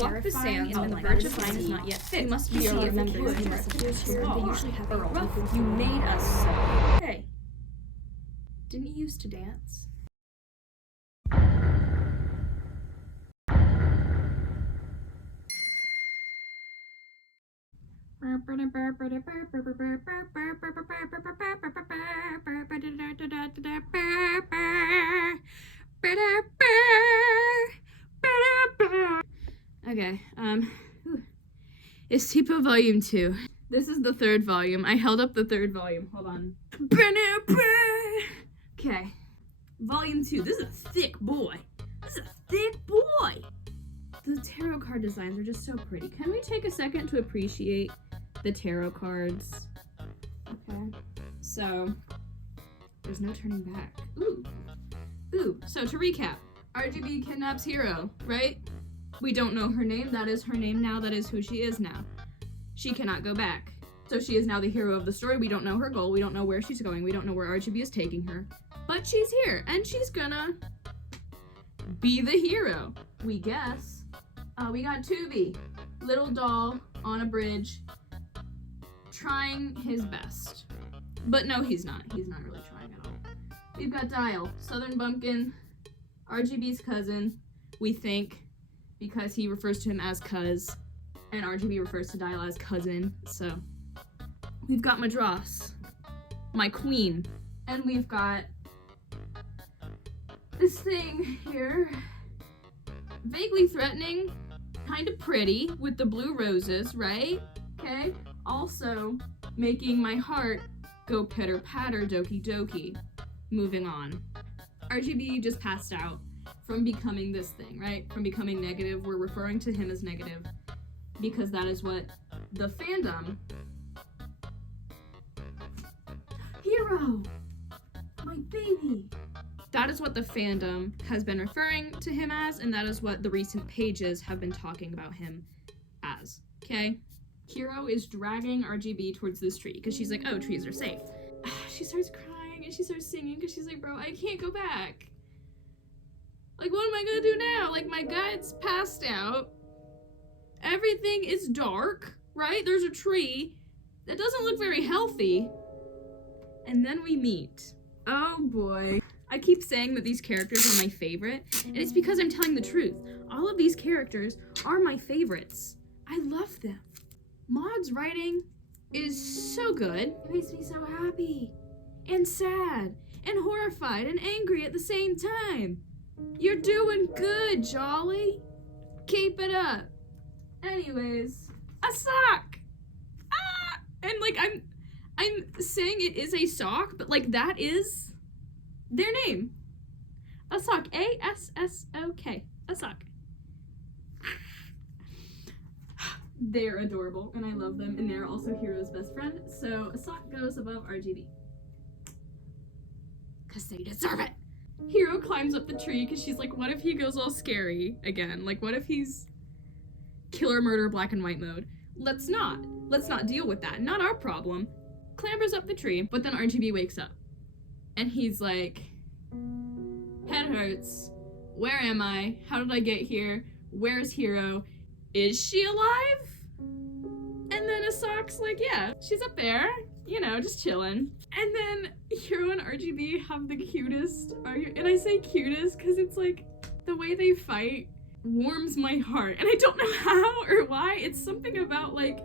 walk the sands on the verge of line is not yet fit. You must be a member. You must appear here. They usually have a rough. You made us so. Hey, didn't you used to dance? Okay, it's Tipo Volume 2. This is the third volume. I held up the third volume. Hold on. Okay. Volume 2. This is a thick boy. This is a thick boy. The tarot card designs are just so pretty. Can we take a second to appreciate the tarot cards? Okay. So, there's no turning back. Ooh. So to recap, RGB kidnaps Hero, right? We don't know her name. That is her name now. That is who she is now. She cannot go back. So she is now the hero of the story. We don't know her goal. We don't know where she's going. We don't know where RGB is taking her. But she's here, and she's gonna be the hero, we guess. We got Tubi, little doll on a bridge, trying his best. But no, he's not. He's not really trying at all. We've got Dial, Southern Bumpkin, RGB's cousin, we think, because he refers to him as Cuz, and RGB refers to Dial as cousin, so. We've got Madras, my queen, and we've got this thing here, vaguely threatening, kind of pretty, with the blue roses, right? Okay? Also, making my heart go pitter-patter, doki doki. Moving on. RGB just passed out from becoming this thing, right? From becoming negative. We're referring to him as negative because that is what the fandom... Hero! My baby! That is what the fandom has been referring to him as, and that is what the recent pages have been talking about him as, okay? Hero is dragging RGB towards this tree, because she's like, oh, trees are safe. She starts crying, and she starts singing, because she's like, bro, I can't go back. Like, what am I gonna do now? Like, my guide's passed out. Everything is dark, right? There's a tree that doesn't look very healthy. And then we meet. Oh boy. I keep saying that these characters are my favorite, and it's because I'm telling the truth. All of these characters are my favorites. I love them. Maud's writing is so good. It makes me so happy, and sad, and horrified, and angry at the same time. You're doing good, Jolley. Keep it up. Anyways, a sock! Ah! And like, I'm saying it is a sock, but like that is their name. Asok. A-S-S-O-K. Asok. They're adorable, and I love them, and they're also Hero's best friend, so Asok goes above RGB. Because they deserve it! Hero climbs up the tree, because she's like, what if he goes all scary again? Like, what if he's killer, murder, black and white mode? Let's not deal with that. Not our problem. Clambers up the tree, but then RGB wakes up. And he's like, head hurts. Where am I? How did I get here? Where's Hero? Is she alive? And then Asok's like, yeah, she's up there, you know, just chilling. And then Hero and RGB have the cutest argument. And I say cutest because it's like the way they fight warms my heart. And I don't know how or why. It's something about like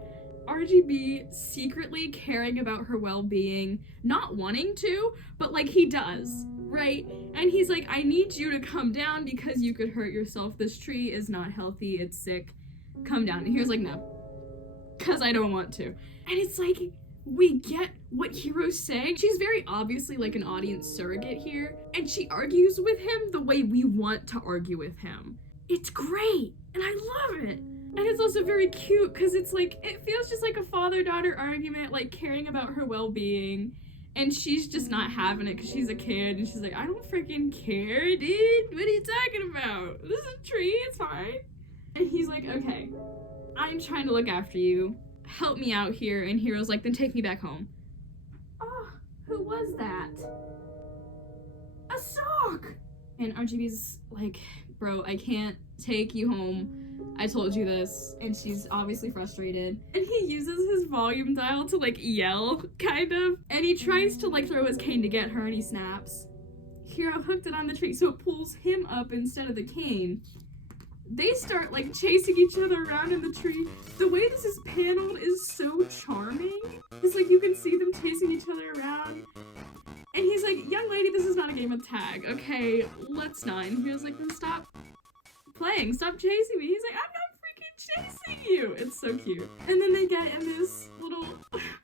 RGB secretly caring about her well-being, not wanting to, but like he does, right? And he's like, I need you to come down because you could hurt yourself. This tree is not healthy, it's sick. Come down. And Hero's like, no, because I don't want to. And it's like, we get what Hero's saying. She's very obviously like an audience surrogate here, and she argues with him the way we want to argue with him. It's great, and I love it. And it's also very cute because it's like, it feels just like a father-daughter argument, like caring about her well-being. And she's just not having it because she's a kid. And she's like, I don't freaking care, dude. What are you talking about? This is a tree, it's fine. And he's like, okay, I'm trying to look after you. Help me out here. And Hero's like, then take me back home. Oh, who was that? A sock! And RGB's like, bro, I can't take you home. I told you this. And she's obviously frustrated. And he uses his volume dial to like yell, kind of. And he tries to like throw his cane to get her and he snaps. Hiro hooked it on the tree so it pulls him up instead of the cane. They start like chasing each other around in the tree. The way this is paneled is so charming. It's like you can see them chasing each other around. And he's like, young lady, this is not a game of tag. Okay, let's not. And he was like, then stop playing. Stop chasing me. He's like, I'm not freaking chasing you. It's so cute. And then they get in this little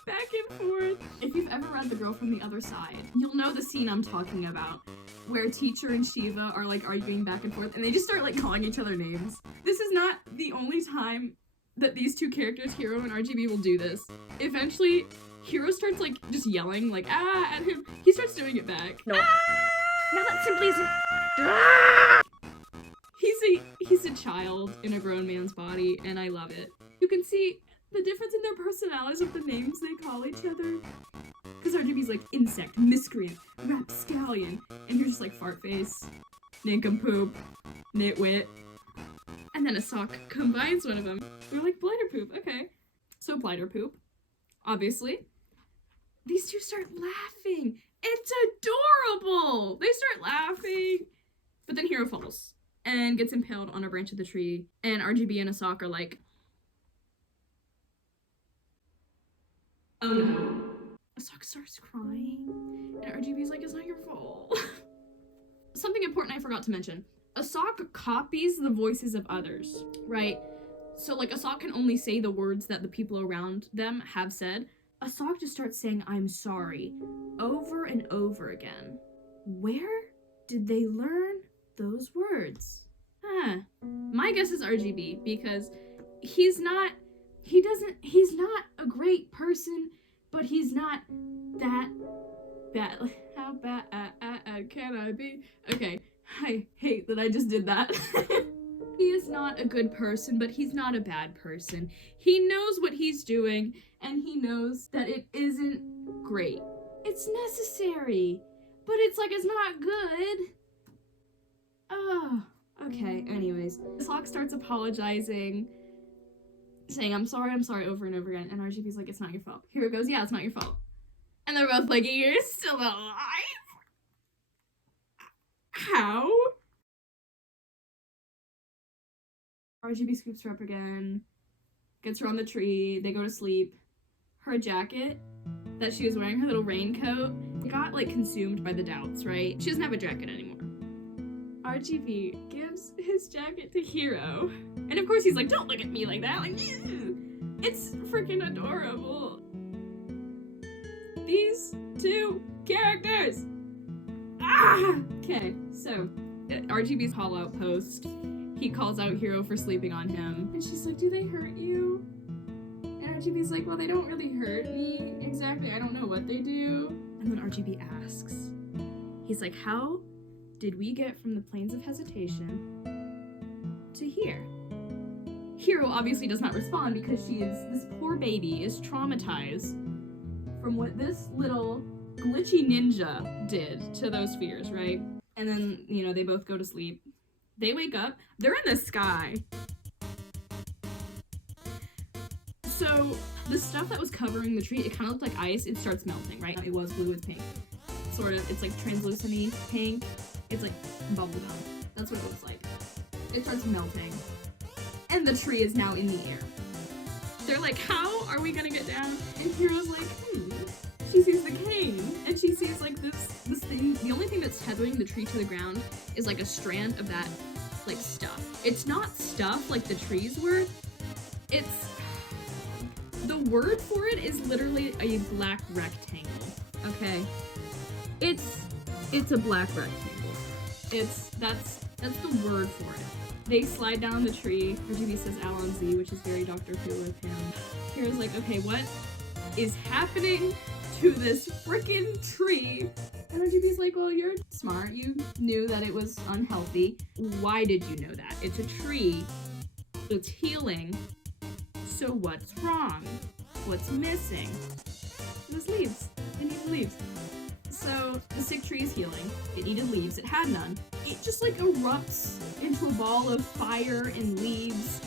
back and forth. If you've ever read The Girl from the Other Side, you'll know the scene I'm talking about, where Teacher and Shiva are like arguing back and forth and they just start like calling each other names. This is not the only time that these two characters, Hiro and RGB, will do this. Eventually, Hiro starts like just yelling like ah at him. He starts doing it back. No. No, that simply isn't. He's a child in a grown man's body, and I love it. You can see the difference in their personalities with the names they call each other. Because RGB's like insect, miscreant, rapscallion, and you're just like fart face, nincompoop, nitwit. And then a sock combines one of them. We're like blighter poop, okay. So blighter poop, obviously. These two start laughing. It's adorable! They start laughing. But then Hiro falls and gets impaled on a branch of the tree. And RGB and Asok are like, oh no. Asok starts crying. And RGB's like, it's not your fault. Something important I forgot to mention. Asok copies the voices of others, right? So like Asok can only say the words that the people around them have said. Asok just starts saying, I'm sorry, over and over again. Where did they learn those words? My guess is RGB, because he's not a great person, but he's not that bad. How bad can I be? Okay, I hate that I just did that. He is not a good person, but he's not a bad person. He knows what he's doing, and he knows that it isn't great. It's necessary, but it's like, it's not good. Oh, okay, anyways. Asok starts apologizing, saying, I'm sorry, over and over again, and RGB's like, it's not your fault. Hiro goes, yeah, it's not your fault. And they're both like, you're still alive? How? RGB scoops her up again, gets her on the tree, they go to sleep. Her jacket that she was wearing, her little raincoat, got like consumed by the doubts, right? She doesn't have a jacket anymore. RGB gives his jacket to Hiro. And of course he's like, don't look at me like that, like, ew. It's freaking adorable. These two characters! Ah! Okay, so, RGB's call-out post, he calls out Hiro for sleeping on him. And she's like, do they hurt you? And RGB's like, well, they don't really hurt me. Exactly, I don't know what they do. And then RGB asks, he's like, how did we get from the plains of hesitation to here? Hiro obviously does not respond because this poor baby is traumatized from what this little glitchy ninja did to those spheres, right? And then, you know, they both go to sleep. They wake up, they're in the sky. So the stuff that was covering the tree, it kind of looked like ice. It starts melting, right? It was blue with pink. Sort of, it's like translucent-y pink. It's like bubble gum. That's what it looks like. It starts melting. And the tree is now in the air. They're like, how are we gonna get down? And Hiro's like, She sees the cane, and she sees like this thing. The only thing that's tethering the tree to the ground is like a strand of that like stuff. It's not stuff like the trees were. It's, the word for it is literally a black rectangle. Okay, it's a black rectangle. That's the word for it. They slide down the tree. RGB says Alon Z, which is very Dr. Who of him. Kira's like, okay, what is happening to this freaking tree? And RGB's like, well, you're smart. You knew that it was unhealthy. Why did you know that? It's a tree. It's healing. So what's wrong? What's missing? Those leaves. It needs leaves. So the sick tree is healing. It needed leaves. It had none. It just like erupts into a ball of fire and leaves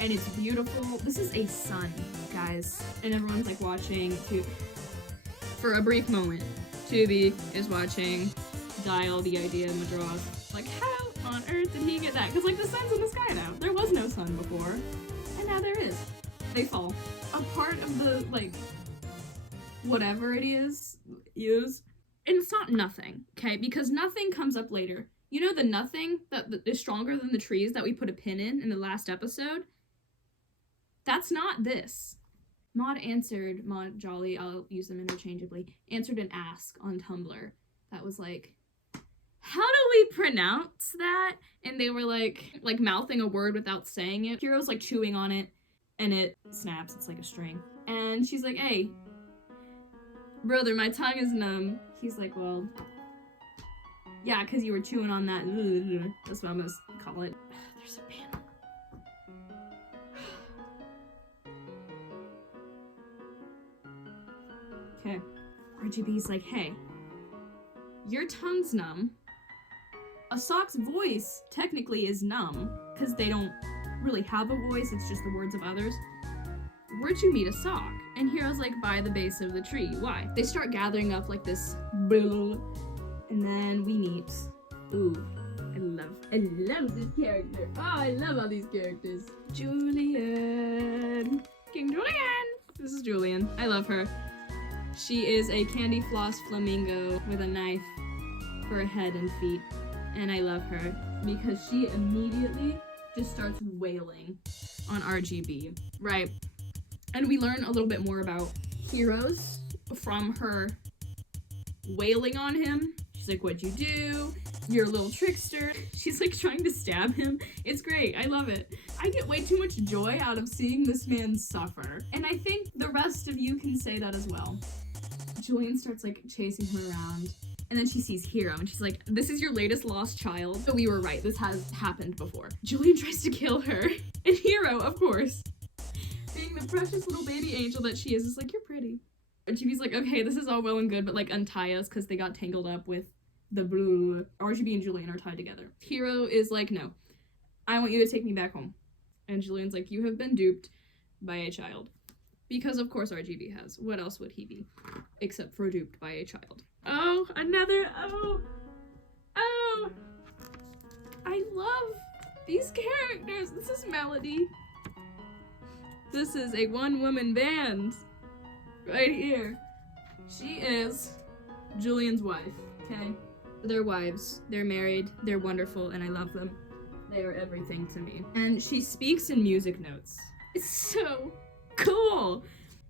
and it's beautiful. This is a sun, guys, and everyone's like watching for a brief moment. Tubi is watching Dial, the Idea, Madras. Like, how on earth did he get that? Because, like, the sun's in the sky now. There was no sun before, and now there is. They fall. A part of the, like, whatever it is, and it's not nothing, okay? Because nothing comes up later. You know the nothing that is stronger than the trees that we put a pin in the last episode? That's not this. Maud Jolley, I'll use them interchangeably, answered an ask on Tumblr that was like, how do we pronounce that? And they were like mouthing a word without saying it. Hero's like chewing on it and it snaps. It's like a string. And she's like, hey, brother, my tongue is numb. He's like, well, yeah, because you were chewing on that. That's what I'm gonna call it. There's a panel. Okay. RGB's like, hey, your tongue's numb. A sock's voice technically is numb because they don't really have a voice, it's just the words of others. Where'd you meet a sock? And Hero's like, by the base of the tree. Why? They start gathering up like this, and then we meet. Ooh, I love this character. Oh, I love all these characters. Julian. King Julian. This is Julian. I love her. She is a candy floss flamingo with a knife for a head and feet. And I love her because she immediately just starts wailing on RGB, right? And we learn a little bit more about Heroes from her wailing on him. She's like, what'd you do? You're a little trickster. She's like trying to stab him. It's great. I love it. I get way too much joy out of seeing this man suffer. And I think the rest of you can say that as well. Julian starts like chasing her around. And then she sees Hero and she's like, this is your latest lost child. So we were right. This has happened before. Julian tries to kill her. And Hero, of course, being the precious little baby angel that she is like, you're pretty. And Chibi's like, okay, this is all well and good, but like untie us because they got tangled up with the blue. RGB and Julian are tied together. Hero is like, no, I want you to take me back home. And Julian's like, you have been duped by a child. Because of course RGB has. What else would he be? Except for duped by a child. Oh, another, oh. I love these characters. This is Melody. This is a one-woman band. Right here. She is Julian's wife, okay? They're wives. They're married. They're wonderful, and I love them. They are everything to me. And she speaks in music notes. It's so cool.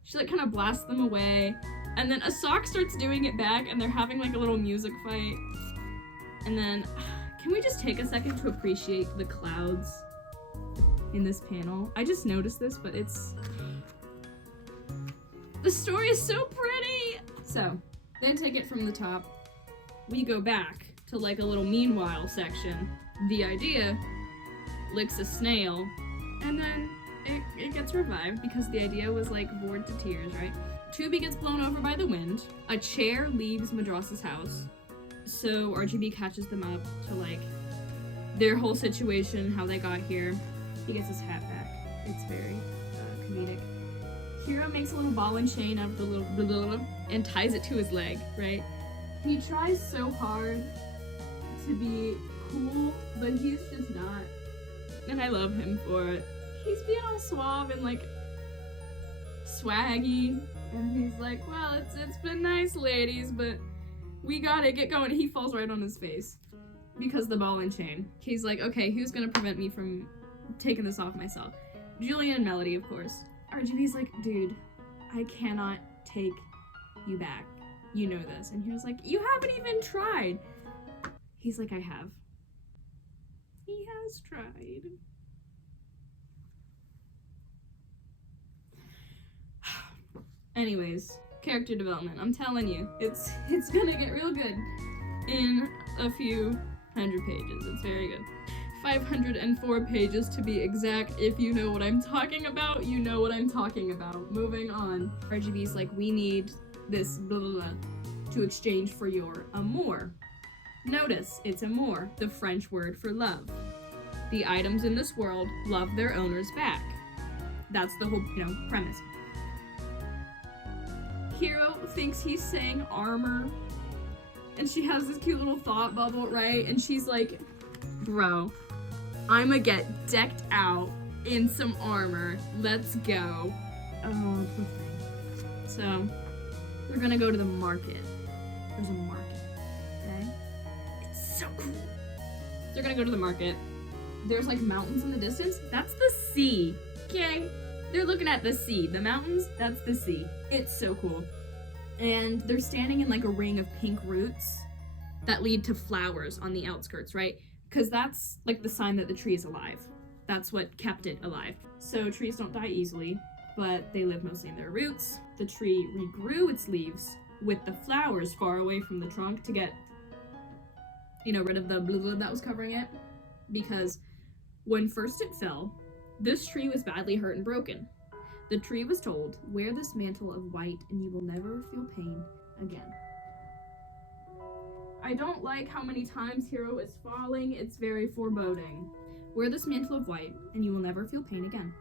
She like kind of blasts them away. And then a sock starts doing it back and they're having like a little music fight. And then, can we just take a second to appreciate the clouds in this panel? I just noticed this, but the story is so pretty! So, then take it from the top. We go back to like a little meanwhile section. The Idea licks a snail and then it gets revived because the Idea was like bored to tears, right? Tubi gets blown over by the wind. A chair leaves Madrasa's house. So RGB catches them up to like their whole situation, how they got here. He gets his hat back. It's very comedic. Hero makes a little ball and chain out of the little and ties it to his leg, right? He tries so hard to be cool, but he's just not. And I love him for it. He's being all suave and like swaggy. And he's like, well, it's been nice, ladies, but we gotta get going. He falls right on his face because the ball and chain. He's like, okay, who's gonna prevent me from taking this off myself? Julian and Melody, of course. RGB's like, dude, I cannot take you back. You know this. And he was like, you haven't even tried. He's like, I have. He has tried. Anyways, character development. I'm telling you, it's gonna get real good in a few hundred pages. It's very good. 504 pages to be exact. If you know what I'm talking about, you know what I'm talking about. Moving on. RGB's like, we need this blah blah blah to exchange for your amour. Notice, it's amour, the French word for love. The items in this world love their owners back. That's the whole, premise. Hero thinks he's saying armor, and she has this cute little thought bubble, right? And she's like, bro, I'ma get decked out in some armor. Let's go. Oh, poor thing. So, they're gonna go to the market. There's a market, okay? It's so cool. They're gonna go to the market. There's like mountains in the distance. That's the sea, okay? They're looking at the sea. The mountains, that's the sea. It's so cool. And they're standing in like a ring of pink roots that lead to flowers on the outskirts, right? Because that's like the sign that the tree is alive. That's what kept it alive. So trees don't die easily, but they live mostly in their roots. The tree regrew its leaves with the flowers far away from the trunk to get, rid of the blue that was covering it. Because when first it fell, this tree was badly hurt and broken. The tree was told, wear this mantle of white and you will never feel pain again. I don't like how many times Hero is falling. It's very foreboding. Wear this mantle of white and you will never feel pain again.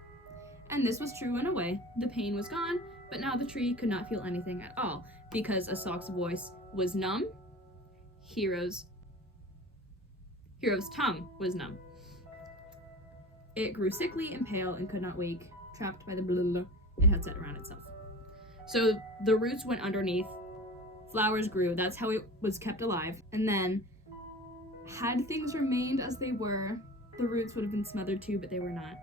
And this was true in a way. The pain was gone, but now the tree could not feel anything at all because Asok's voice was numb. Hero's tongue was numb. It grew sickly and pale and could not wake, trapped by the blah it had set around itself. So the roots went underneath, flowers grew, that's how it was kept alive, and then, had things remained as they were, the roots would have been smothered too, but they were not.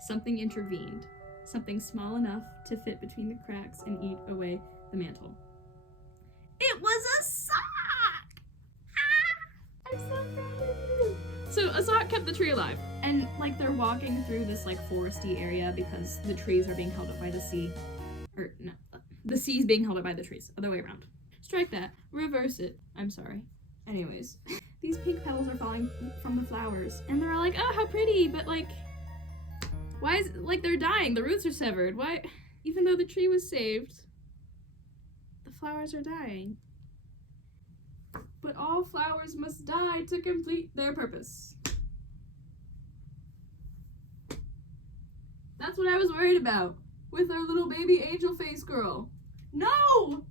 Something intervened, something small enough to fit between the cracks and eat away the mantle. It was a sock! Ah! I'm so proud of you! So Asok kept the tree alive, and they're walking through this foresty area because the trees are being held up by the sea. Or no, the sea's being held up by the trees, other way around. Strike that, reverse it. I'm sorry. Anyways, these pink petals are falling from the flowers, and they're all like, oh, how pretty, but why is it, they're dying, the roots are severed, why, even though the tree was saved, the flowers are dying. But all flowers must die to complete their purpose. That's what I was worried about with our little baby angel face girl. No!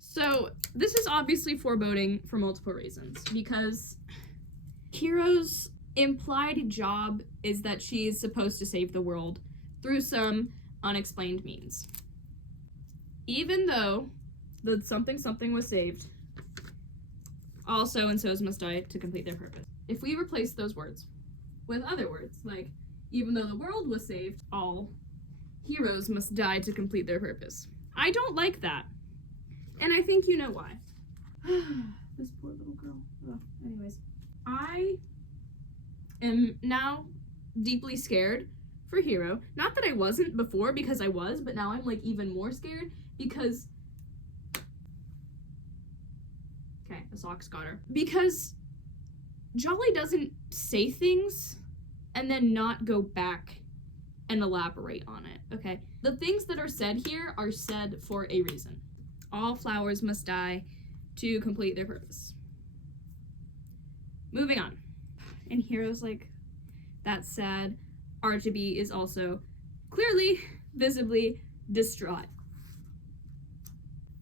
So, this is obviously foreboding for multiple reasons, because Hero's implied job is that she is supposed to save the world through some unexplained means. Even though the something was saved, all so-and-sos must die to complete their purpose. If we replace those words with other words, like, even though the world was saved, all heroes must die to complete their purpose. I don't like that. And I think you know why. This poor little girl. Oh, anyways. I am now deeply scared for Hero. Not that I wasn't before, because I was, but now I'm even more scared because... Okay, Asok's got her. Because Jolley doesn't say things and then not go back and elaborate on it, okay? The things that are said here are said for a reason. All flowers must die to complete their purpose. Moving on. And Hero's that's sad. RGB is also clearly, visibly distraught.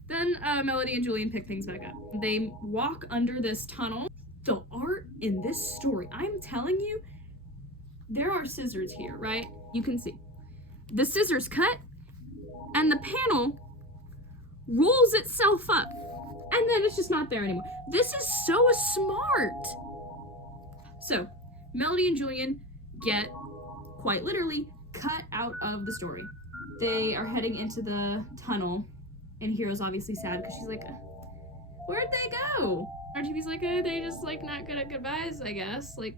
Then Melody and Julian pick things back up. They walk under this tunnel. The art in this story, I'm telling you, there are scissors here, right? You can see. The scissors cut, and the panel rolls itself up, and then it's just not there anymore. This is so smart. So, Melody and Julian get, quite literally, cut out of the story. They are heading into the tunnel, and Hero's obviously sad because she's like, where'd they go? RGB's like, they're just not good at goodbyes, I guess. I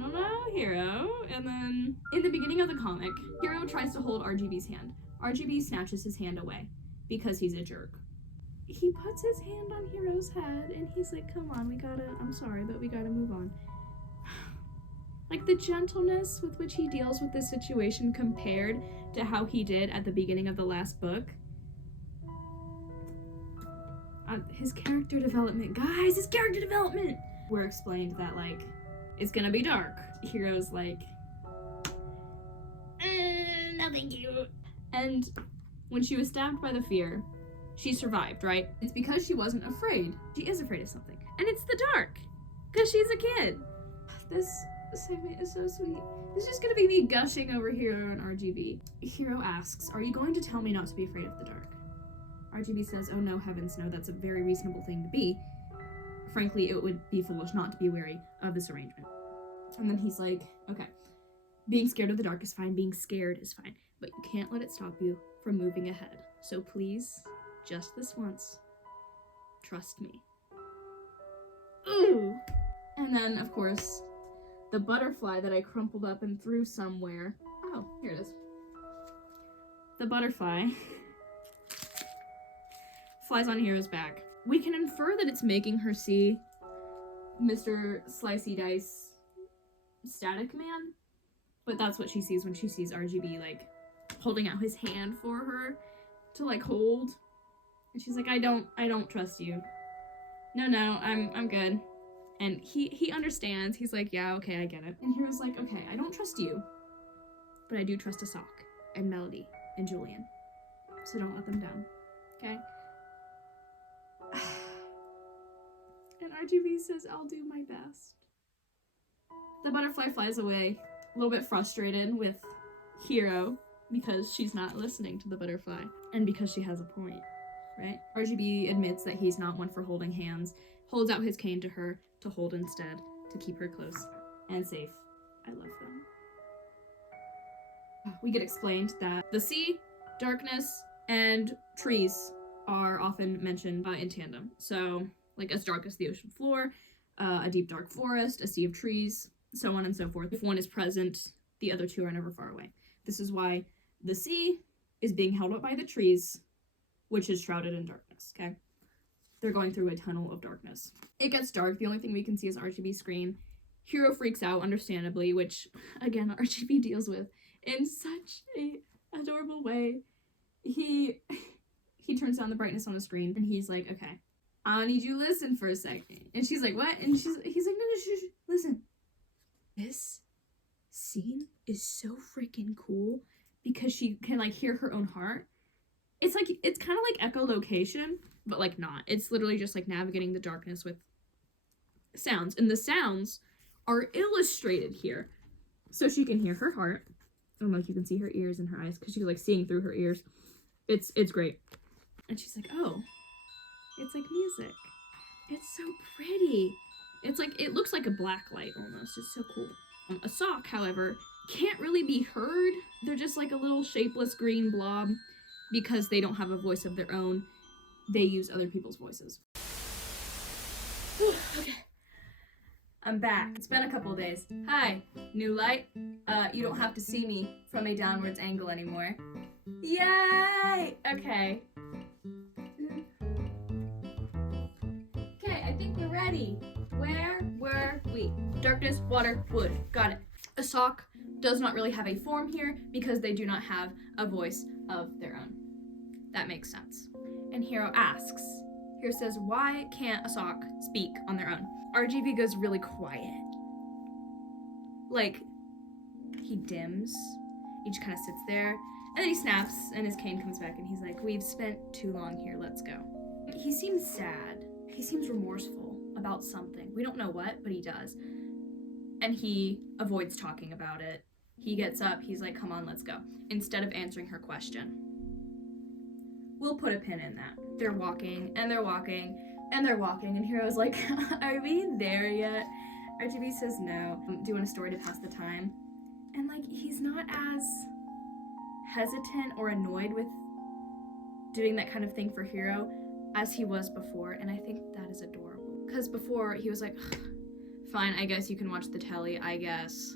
don't know, Hero. And then, in the beginning of the comic, Hero tries to hold RGB's hand. RGB snatches his hand away because he's a jerk. He puts his hand on Hero's head and he's like, come on, I'm sorry, but we gotta move on. The gentleness with which he deals with this situation compared to how he did at the beginning of the last book. His character development, guys, his character development! We're explained that, it's gonna be dark. Hero's nothing cute. And when she was stabbed by the fear, she survived, right? It's because she wasn't afraid. She is afraid of something. And it's the dark. Because she's a kid. This segment is so sweet. It's just gonna be me gushing over Hero and RGB. Hero asks, are you going to tell me not to be afraid of the dark? RGB says, oh no, heavens no, that's a very reasonable thing to be. Frankly, it would be foolish not to be wary of this arrangement. And then he's like, okay, being scared of the dark is fine, being scared is fine, but you can't let it stop you from moving ahead. So please, just this once, trust me. Ooh! And then, of course, the butterfly that I crumpled up and threw somewhere. Oh, here it is. The butterfly flies on Hero's back. We can infer that it's making her see Mr. Slicey Dice Static Man, but that's what she sees when she sees RGB, like, holding out his hand for her to, like, hold. And she's like, I don't trust you. No, I'm good. And he understands. He's like, yeah, okay, I get it. And Hero's like, okay, I don't trust you, but I do trust a sock and Melody and Julian. So don't let them down, okay? And RGB says, I'll do my best. The butterfly flies away, a little bit frustrated with Hero because she's not listening to the butterfly and because she has a point, right? RGB admits that he's not one for holding hands, holds out his cane to her to hold instead, to keep her close and safe. I love them. We get explained that the sea, darkness, and trees are often mentioned in tandem. So, like, as dark as the ocean floor, a deep dark forest, a sea of trees, so on and so forth. If one is present, the other two are never far away. This is why the sea is being held up by the trees, which is shrouded in darkness, okay? They're going through a tunnel of darkness. It gets dark. The only thing we can see is RGB screen. Hero freaks out, understandably, which, again, RGB deals with in such a adorable way. He turns down the brightness on the screen, and he's like, okay, I need you to listen for a second. And she's like, what? And he's like, no, shh, listen. This scene is so freaking cool because she can, like, hear her own heart. It's like, it's kind of like echolocation, but, like, not. It's literally just, like, navigating the darkness with sounds. And the sounds are illustrated here. So she can hear her heart. And, like, you can see her ears and her eyes because she's, like, seeing through her ears. It's great. And she's like, oh, it's like music. It's so pretty. It's like, it looks like a black light almost. It's so cool. A sock, however, can't really be heard. They're just like a little shapeless green blob because they don't have a voice of their own. They use other people's voices. Okay. I'm back. It's been a couple of days. Hi, new light. You don't have to see me from a downwards angle anymore. Yay! Okay. Okay, I think we're ready. Where were we? Darkness, water, wood. Got it. A sock does not really have a form here because they do not have a voice of their own. That makes sense. And Hero asks. Hero says, why can't a sock speak on their own? RGB goes really quiet. Like, he dims. He just kind of sits there. And then he snaps, and his cane comes back, and he's like, we've spent too long here, let's go. He seems sad. He seems remorseful about something. We don't know what, but he does. And he avoids talking about it. He gets up, he's like, come on, let's go. Instead of answering her question. We'll put a pin in that. They're walking, and they're walking, and they're walking, and Hero's like, are we there yet? RGB says no. Doing a story to pass the time. And, like, he's not as hesitant or annoyed with doing that kind of thing for Hero as he was before, and I think that is adorable. Because before, he was like, fine, I guess you can watch the telly, I guess.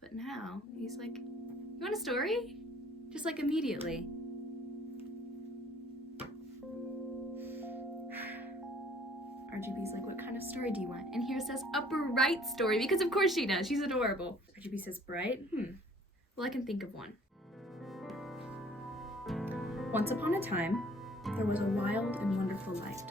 But now, he's like, you want a story? Just, like, immediately. RGB's like, what kind of story do you want? And Hero says, a bright story, because of course she does. She's adorable. RGB says, bright? Well, I can think of one. Once upon a time, there was a wild and wonderful light.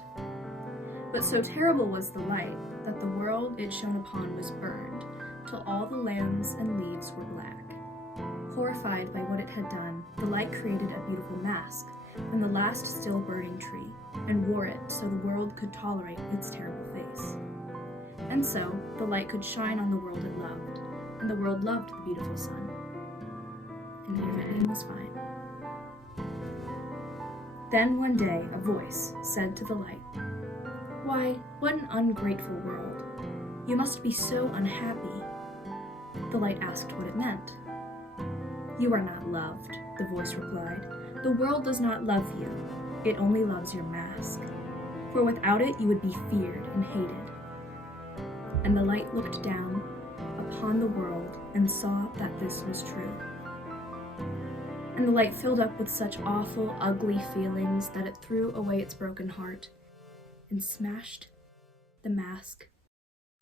But so terrible was the light that the world it shone upon was burned, till all the lands and leaves were black. Horrified by what it had done, the light created a beautiful mask from the last still burning tree and wore it so the world could tolerate its terrible face. And so, the light could shine on the world it loved, and the world loved the beautiful sun. And everything was fine. Then one day, a voice said to the light, "Why, what an ungrateful world. You must be so unhappy." The light asked what it meant. "You are not loved," the voice replied. "The world does not love you. It only loves your mask. For without it, you would be feared and hated." And the light looked down upon the world and saw that this was true. And the light filled up with such awful, ugly feelings that it threw away its broken heart and smashed the mask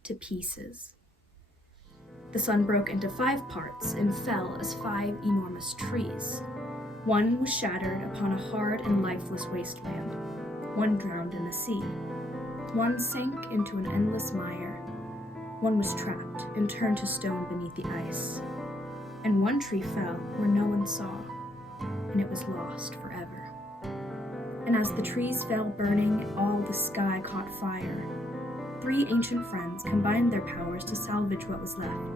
to pieces. The sun broke into 5 parts and fell as 5 enormous trees. One was shattered upon a hard and lifeless wasteland. One drowned in the sea. One sank into an endless mire. One was trapped and turned to stone beneath the ice. And one tree fell where no one saw, and it was lost forever. And as the trees fell burning, all the sky caught fire. 3 ancient friends combined their powers to salvage what was left.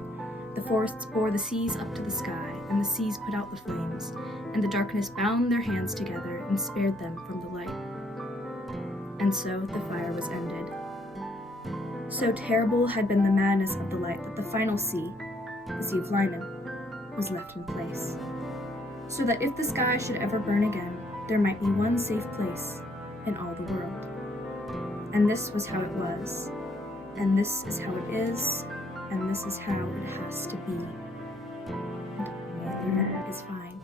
The forests bore the seas up to the sky, and the seas put out the flames, and the darkness bound their hands together and spared them from the light. And so the fire was ended. So terrible had been the madness of the light that the final sea, the Sea of Lyman, was left in place. So that if the sky should ever burn again, there might be one safe place in all the world. And this was how it was, and this is how it is, and this is how it has to be. And everything is fine.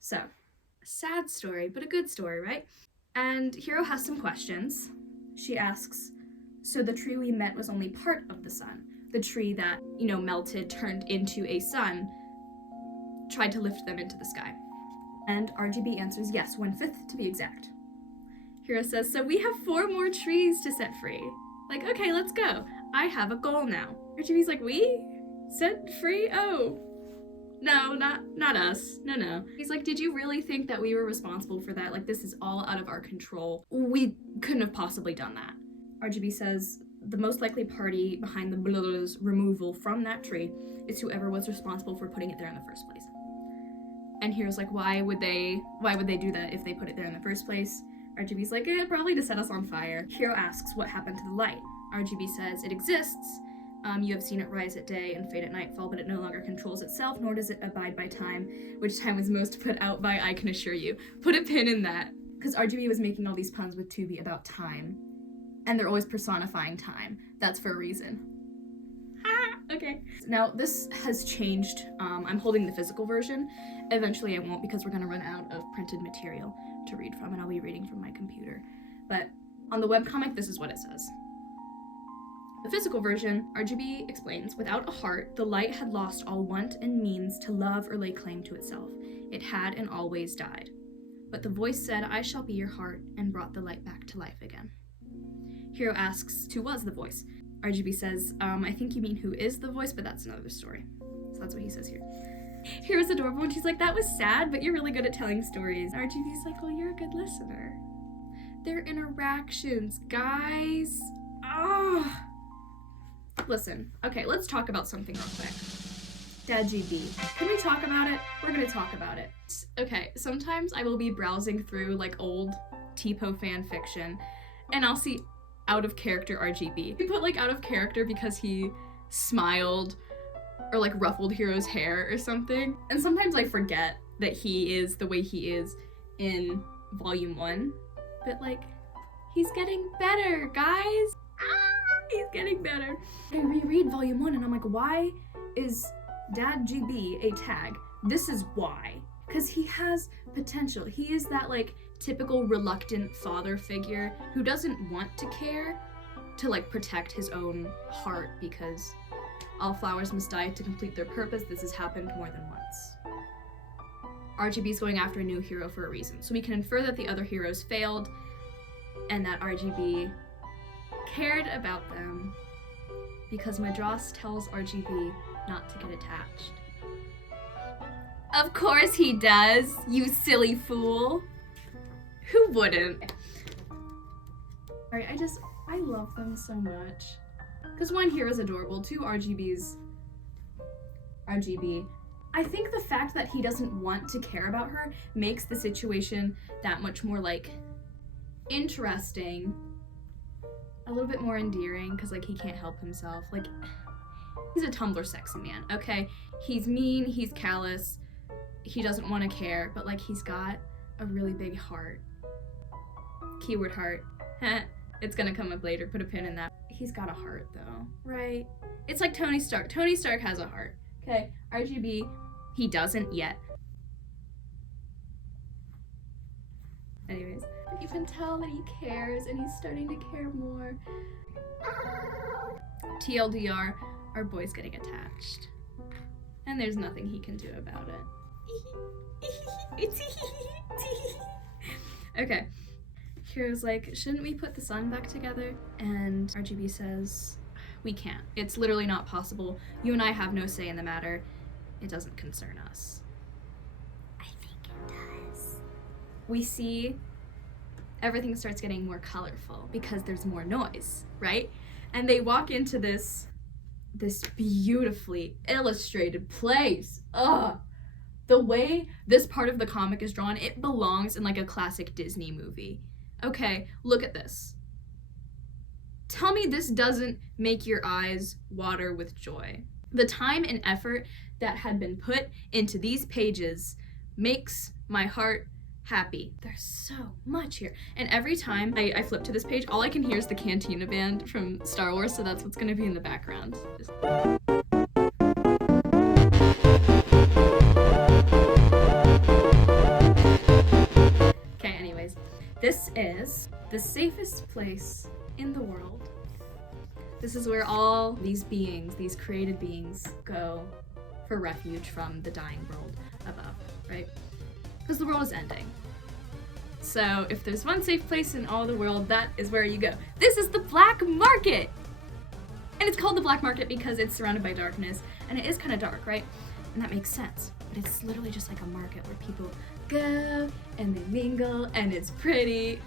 So, a sad story, but a good story, right? And Hiro has some questions. She asks, so the tree we met was only part of the sun? The tree that, melted, turned into a sun, tried to lift them into the sky? And RGB answers yes, 1/5 to be exact. Hiro says, so we have 4 more trees to set free. Like, okay, let's go. I have a goal now. RGB's like, we? Set free? Oh. No, not us. No. He's like, did you really think that we were responsible for that? Like, this is all out of our control. We couldn't have possibly done that. RGB says, the most likely party behind the Blur's removal from that tree is whoever was responsible for putting it there in the first place. And Hiro's like, why would they do that if they put it there in the first place? RGB's like, probably to set us on fire. Hiro asks what happened to the light. RGB says, it exists. You have seen it rise at day and fade at nightfall, but it no longer controls itself, nor does it abide by time, which time is most put out by, I can assure you. Put a pin in that. Because RGB was making all these puns with Tubi about time. And they're always personifying time. That's for a reason. Okay. Now, this has changed. I'm holding the physical version. Eventually I won't, because we're going to run out of printed material to read from, and I'll be reading from my computer. But on the webcomic, this is what it says. The physical version, RGB explains, without a heart, the light had lost all want and means to love or lay claim to itself. It had and always died. But the voice said, I shall be your heart, and brought the light back to life again. Hiro asks, who was the voice? RGB says, I think you mean who is the voice, but that's another story. So that's what he says here. Hiro's adorable, and she's like, that was sad, but you're really good at telling stories. RGB's like, well, you're a good listener. Their interactions, guys. Listen, okay, let's talk about something real quick. Dad GB. Can we talk about it? We're gonna talk about it. Okay, sometimes I will be browsing through like old Tipo fan fiction, and I'll see out of character RGB. We put like out of character because he smiled or like ruffled Hiro's hair or something. And sometimes I forget that he is the way he is in volume 1. But like, he's getting better, guys. He's getting better. I reread volume 1 and I'm like, why is Dad GB a tag? This is why. Because he has potential. He is that like typical reluctant father figure who doesn't want to care to like protect his own heart, because all flowers must die to complete their purpose. This has happened more than once. RGB's going after a new hero for a reason. So we can infer that the other heroes failed and that RGB cared about them because Madras tells RGB not to get attached. Of course he does, you silly fool. Who wouldn't? Alright, I love them so much. Because one, here is adorable, two, RGB. I think the fact that he doesn't want to care about her makes the situation that much more, like, interesting. A little bit more endearing, because, like, he can't help himself. Like, he's a Tumblr sexy man, okay? He's mean, he's callous, he doesn't want to care, but, like, he's got a really big heart. Keyword heart. It's gonna come up later, put a pin in that. He's got a heart, though, right? It's like Tony Stark. Tony Stark has a heart, okay? RGB, he doesn't yet. Anyways, but you can tell that he cares, and he's starting to care more. TLDR, our boy's getting attached. And there's nothing he can do about it. Okay. Hero's like, shouldn't we put the sun back together? And RGB says, we can't. It's literally not possible. You and I have no say in the matter. It doesn't concern us. I think it does. We see everything starts getting more colorful because there's more noise, right? And they walk into this beautifully illustrated place. Ugh. The way this part of the comic is drawn, it belongs in like a classic Disney movie. Okay, look at this. Tell me this doesn't make your eyes water with joy. The time and effort that had been put into these pages makes my heart happy. There's so much here. And every time I flip to this page, all I can hear is the Cantina band from Star Wars, so that's what's gonna be in the background. Okay, anyways. This is the safest place in the world. This is where all these beings, these created beings, go for refuge from the dying world above, right? Because the world is ending. So if there's one safe place in all the world, that is where you go. This is the black market! And it's called the black market because it's surrounded by darkness, and it is kind of dark, right? And that makes sense. But it's literally just like a market where people go and they mingle and it's pretty.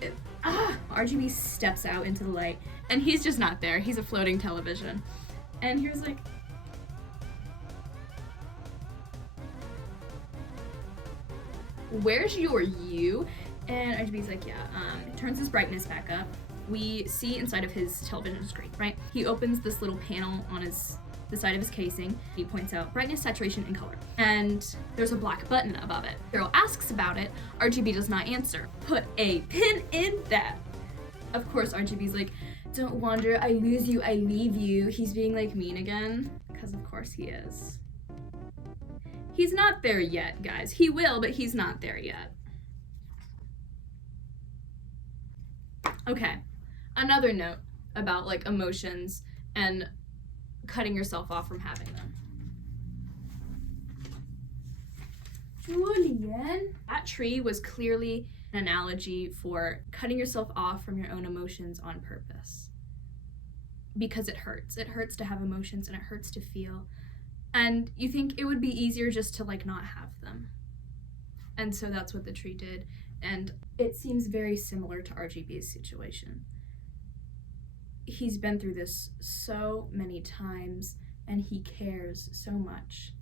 RGB steps out into the light and he's just not there. He's a floating television. And he was like, where's your you? And RGB's like, yeah, turns his brightness back up. We see inside of his television screen, right? He opens this little panel on the side of his casing. He points out brightness, saturation, and color. And there's a black button above it. Carol asks about it. RGB does not answer. Put a pin in that. Of course, RGB's like, don't wander, I lose you, I leave you. He's being like mean again. Because of course he is. He's not there yet, guys. He will, but he's not there yet. Okay, another note about like emotions and cutting yourself off from having them. Julian! That tree was clearly an analogy for cutting yourself off from your own emotions on purpose. Because it hurts. It hurts to have emotions and it hurts to feel. And you think it would be easier just to like not have them. And so that's what the tree did. And it seems very similar to RGB's situation. He's been through this so many times and he cares so much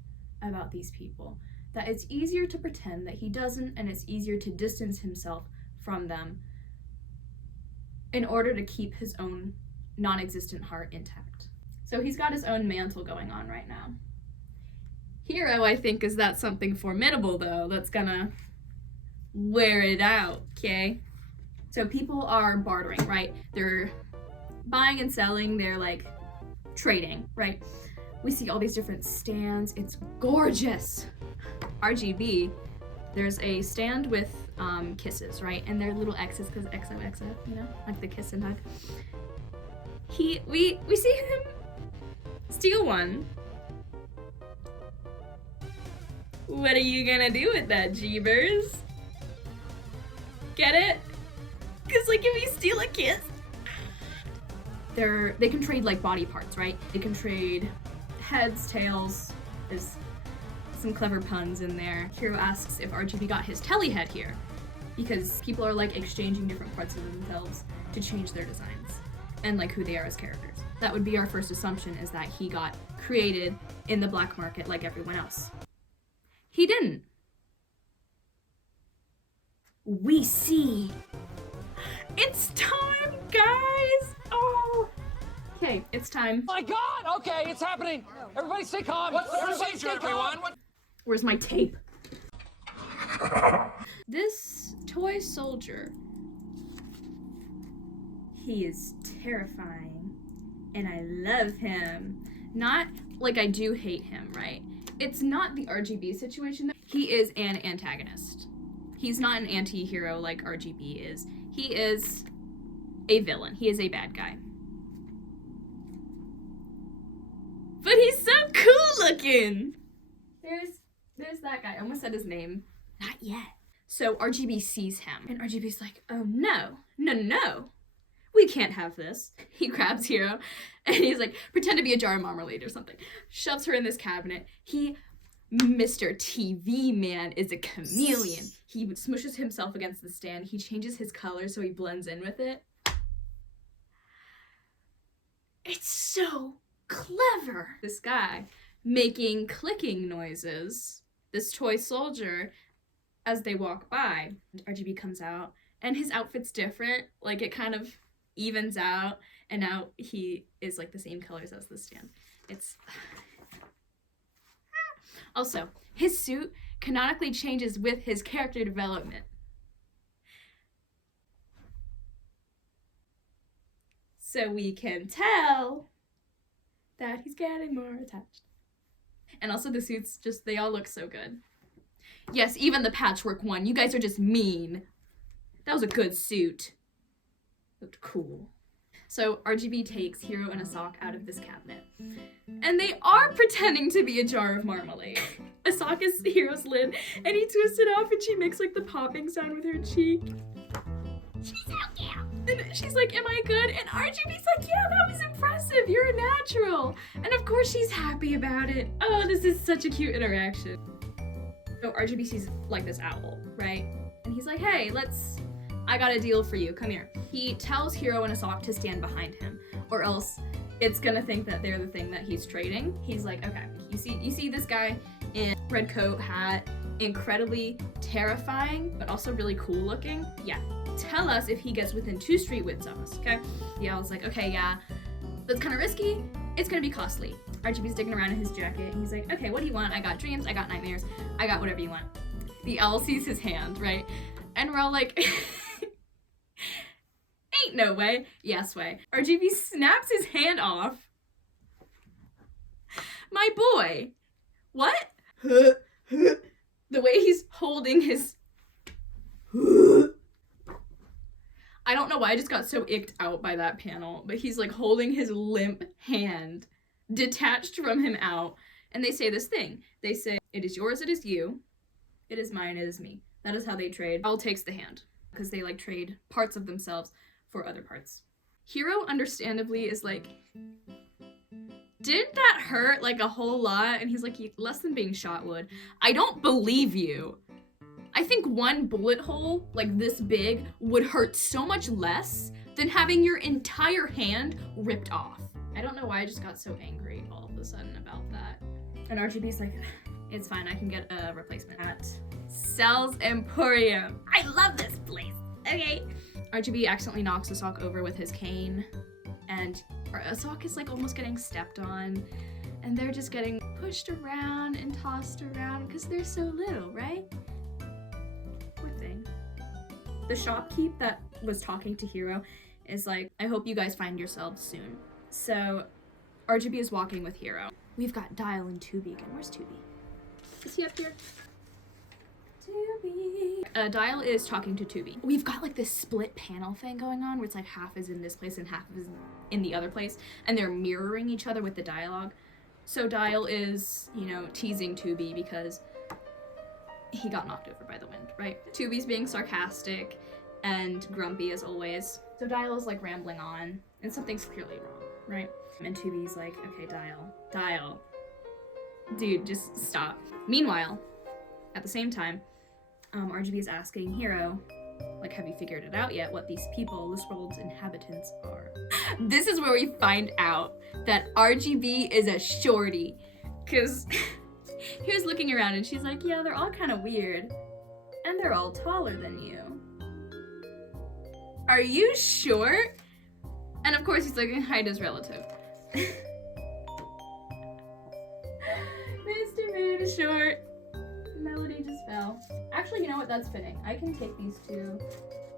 about these people that it's easier to pretend that he doesn't, and it's easier to distance himself from them in order to keep his own non-existent heart intact. So he's got his own mantle going on right now. Hero, I think, is that something formidable though that's gonna wear it out, okay? So people are bartering, right? They're buying and selling, they're like trading, right? We see all these different stands. It's gorgeous. RGB, there's a stand with kisses, right? And they're little X's because XOXO, you know, like the kiss and hug. We see him steal one. What are you gonna do with that, Jeebers? Get it? Cause like if you steal a kiss, They can trade like body parts, right? They can trade heads, tails. There's some clever puns in there. Hiro asks if RGB got his telly head here, because people are like exchanging different parts of themselves to change their designs and like who they are as characters. That would be our first assumption, is that he got created in the black market like everyone else. He didn't. We see. It's time, guys! Oh! Okay, it's time. My God! Okay, it's happening. Everybody stay calm. What's the procedure, everyone? Where's my tape? This toy soldier, he is terrifying, and I love him. Not like I do hate him, right? It's not the RGB situation. He is an antagonist. He's not an anti-hero like RGB is. He is a villain. He is a bad guy. But he's so cool looking! There's that guy. I almost said his name. Not yet. So RGB sees him, and RGB's like, oh no. We can't have this. He grabs Hiro, and he's like, pretend to be a jar of marmalade or something. Shoves her in this cabinet. Mr. TV Man is a chameleon. He smushes himself against the stand. He changes his color so he blends in with it. It's so clever. This guy making clicking noises, this toy soldier, as they walk by. RGB comes out, and his outfit's different. Like, it kind of evens out, and now he is like the same colors as the stand. It's... Also, his suit canonically changes with his character development. So we can tell that he's getting more attached. And also the suits, they all look so good. Yes, even the patchwork one. You guys are just mean. That was a good suit. Looked cool. So RGB takes Hiro and a sock out of this cabinet. And they are pretending to be a jar of marmalade. A sock is Hiro's lid, and he twists it off, and she makes like the popping sound with her cheek. She's so cute. And she's like, am I good? And RGB's like, yeah, that was impressive. You're a natural. And of course she's happy about it. Oh, this is such a cute interaction. So RGB sees like this owl, right? And he's like, hey, I got a deal for you. Come here. He tells Hiro and Asok to stand behind him, or else it's gonna think that they're the thing that he's trading. He's like, okay, you see this guy in red coat, hat, incredibly terrifying, but also really cool looking? Yeah. Tell us if he gets within 2 street widths of us, okay? The owl's like, okay, yeah, that's kind of risky. It's gonna be costly. RGB's digging around in his jacket, and he's like, okay, what do you want? I got dreams, I got nightmares, I got whatever you want. The owl sees his hand, right? And we're all like, ain't no way. Yes way. RGB snaps his hand off. My boy. What? The way he's holding his... I don't know why I just got so icked out by that panel, but he's like holding his limp hand detached from him out, and they say this thing. They say, it is yours, it is you. It is mine, it is me. That is how they trade. Owl takes the hand, because they like trade parts of themselves for other parts. Hiro, understandably, is like, didn't that hurt like a whole lot? And he's like, less than being shot would. I don't believe you. I think one bullet hole like this big would hurt so much less than having your entire hand ripped off. I don't know why I just got so angry all of a sudden about that. And RGB's like, it's fine, I can get a replacement at Sal's Emporium. I love this place. Okay. RGB accidentally knocks Asok over with his cane, and Asok is like almost getting stepped on, and they're just getting pushed around and tossed around because they're so little, right? Poor thing. The shopkeep that was talking to Hiro is like, I hope you guys find yourselves soon. So RGB is walking with Hiro. We've got Dial and Tubi again. Where's Tubi? Is he up here? Tubi. Dial is talking to Tubi. We've got like this split panel thing going on where it's like half is in this place and half is in the other place, and they're mirroring each other with the dialogue. So Dial is, teasing Tubi because he got knocked over by the wind, right? Tubi's being sarcastic and grumpy as always. So Dial is like rambling on, and something's clearly wrong, right? And Tubi's like, okay, Dial. Dude, just stop. Meanwhile, at the same time, RGB is asking Hero, like, have you figured it out yet what these people, this world's inhabitants, are? This is where we find out that RGB is a shorty. Because Hero's looking around and she's like, yeah, they're all kind of weird. And they're all taller than you. Are you short? And of course he's like, height is relative. Mr. Man is short. Melody just fell. Actually, you know what? That's fitting. I can take these two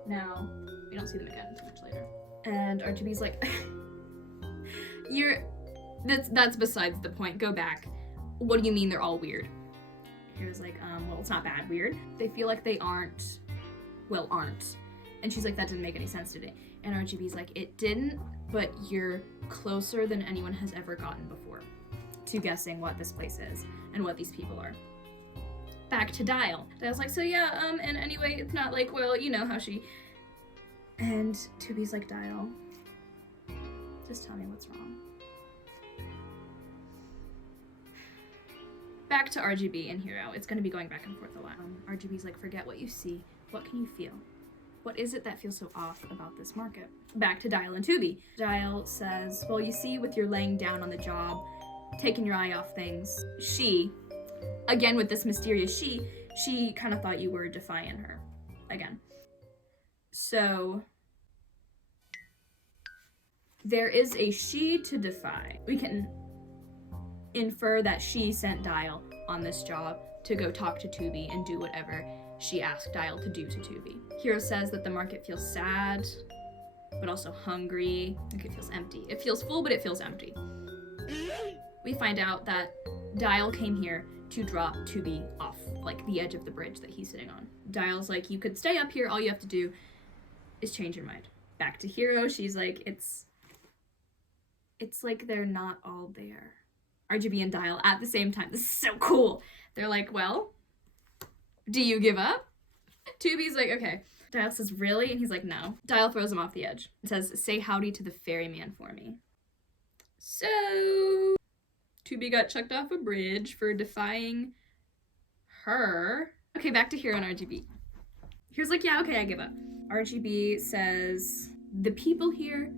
now. We don't see them again until much later. And RGB's like, that's besides the point. Go back. What do you mean they're all weird? Hero's like, well, it's not bad weird. They feel like they aren't. And she's like, that didn't make any sense today. And RGB's like, it didn't, but you're closer than anyone has ever gotten before to guessing what this place is and what these people are. Back to Dial. Dial's like, so yeah, and anyway, it's not like, well, you know how she... And Tubi's like, Dial, just tell me what's wrong. Back to RGB and Hero. It's gonna be going back and forth a lot. RGB's like, forget what you see. What can you feel? What is it that feels so off about this market? Back to Dial and Tubi. Dial says, well, you see, with your laying down on the job, taking your eye off things, she, again with this mysterious she kind of thought you were defying her. Again. So, there is a she to defy. We can infer that she sent Dial on this job to go talk to Tubi and do whatever she asked Dial to do to Tubi. Hero says that the market feels sad, but also hungry. Like, it feels empty. It feels full, but it feels empty. We find out that Dial came here to drop Tubi off, like, the edge of the bridge that he's sitting on. Dial's like, you could stay up here, all you have to do is change your mind. Back to Hero, she's like, it's like they're not all there. RGB and Dial at the same time. This is so cool. They're like, well, do you give up? Tubi's like, okay. Dial says, really? And he's like, no. Dial throws him off the edge. It says, say howdy to the ferryman for me. So, Tubi got chucked off a bridge for defying her. Okay, back to Hero and RGB. Here's like, yeah, okay, I give up. RGB says, the people here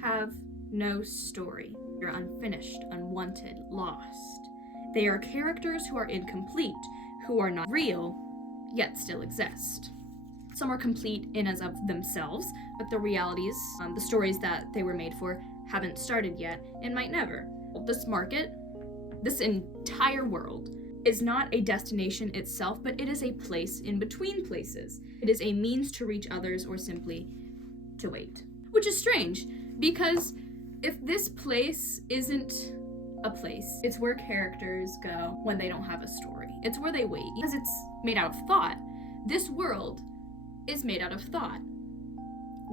have no story. They're unfinished, unwanted, lost. They are characters who are incomplete, who are not real, yet still exist. Some are complete in as of themselves, but the realities, the stories that they were made for, haven't started yet and might never. This market, this entire world, is not a destination itself, but it is a place in between places. It is a means to reach others or simply to wait. Which is strange, because if this place isn't a place, it's where characters go when they don't have a story. It's where they wait, because it's made out of thought. This world is made out of thought.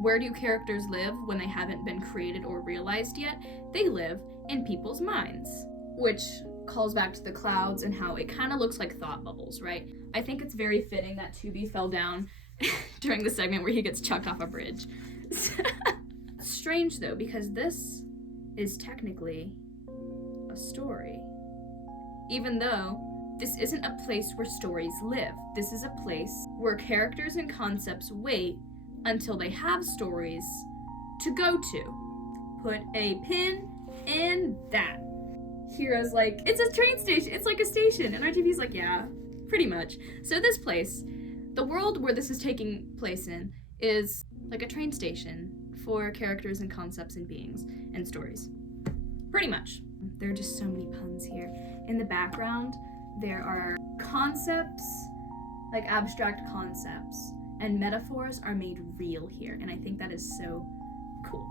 Where do characters live when they haven't been created or realized yet? They live in people's minds, which calls back to the clouds and how it kind of looks like thought bubbles, right? I think it's very fitting that Tubi fell down during the segment where he gets chucked off a bridge. Strange though, because this is technically a story. Even though this isn't a place where stories live. This is a place where characters and concepts wait until they have stories to go to. Put a pin in that. Hero's like, it's a train station, it's like a station. And RGB's like, yeah, pretty much. So this place, the world where this is taking place in, is like a train station for characters and concepts and beings and stories. Pretty much. There are just so many puns here. In the background, there are concepts, like abstract concepts, and metaphors are made real here, and I think that is so cool.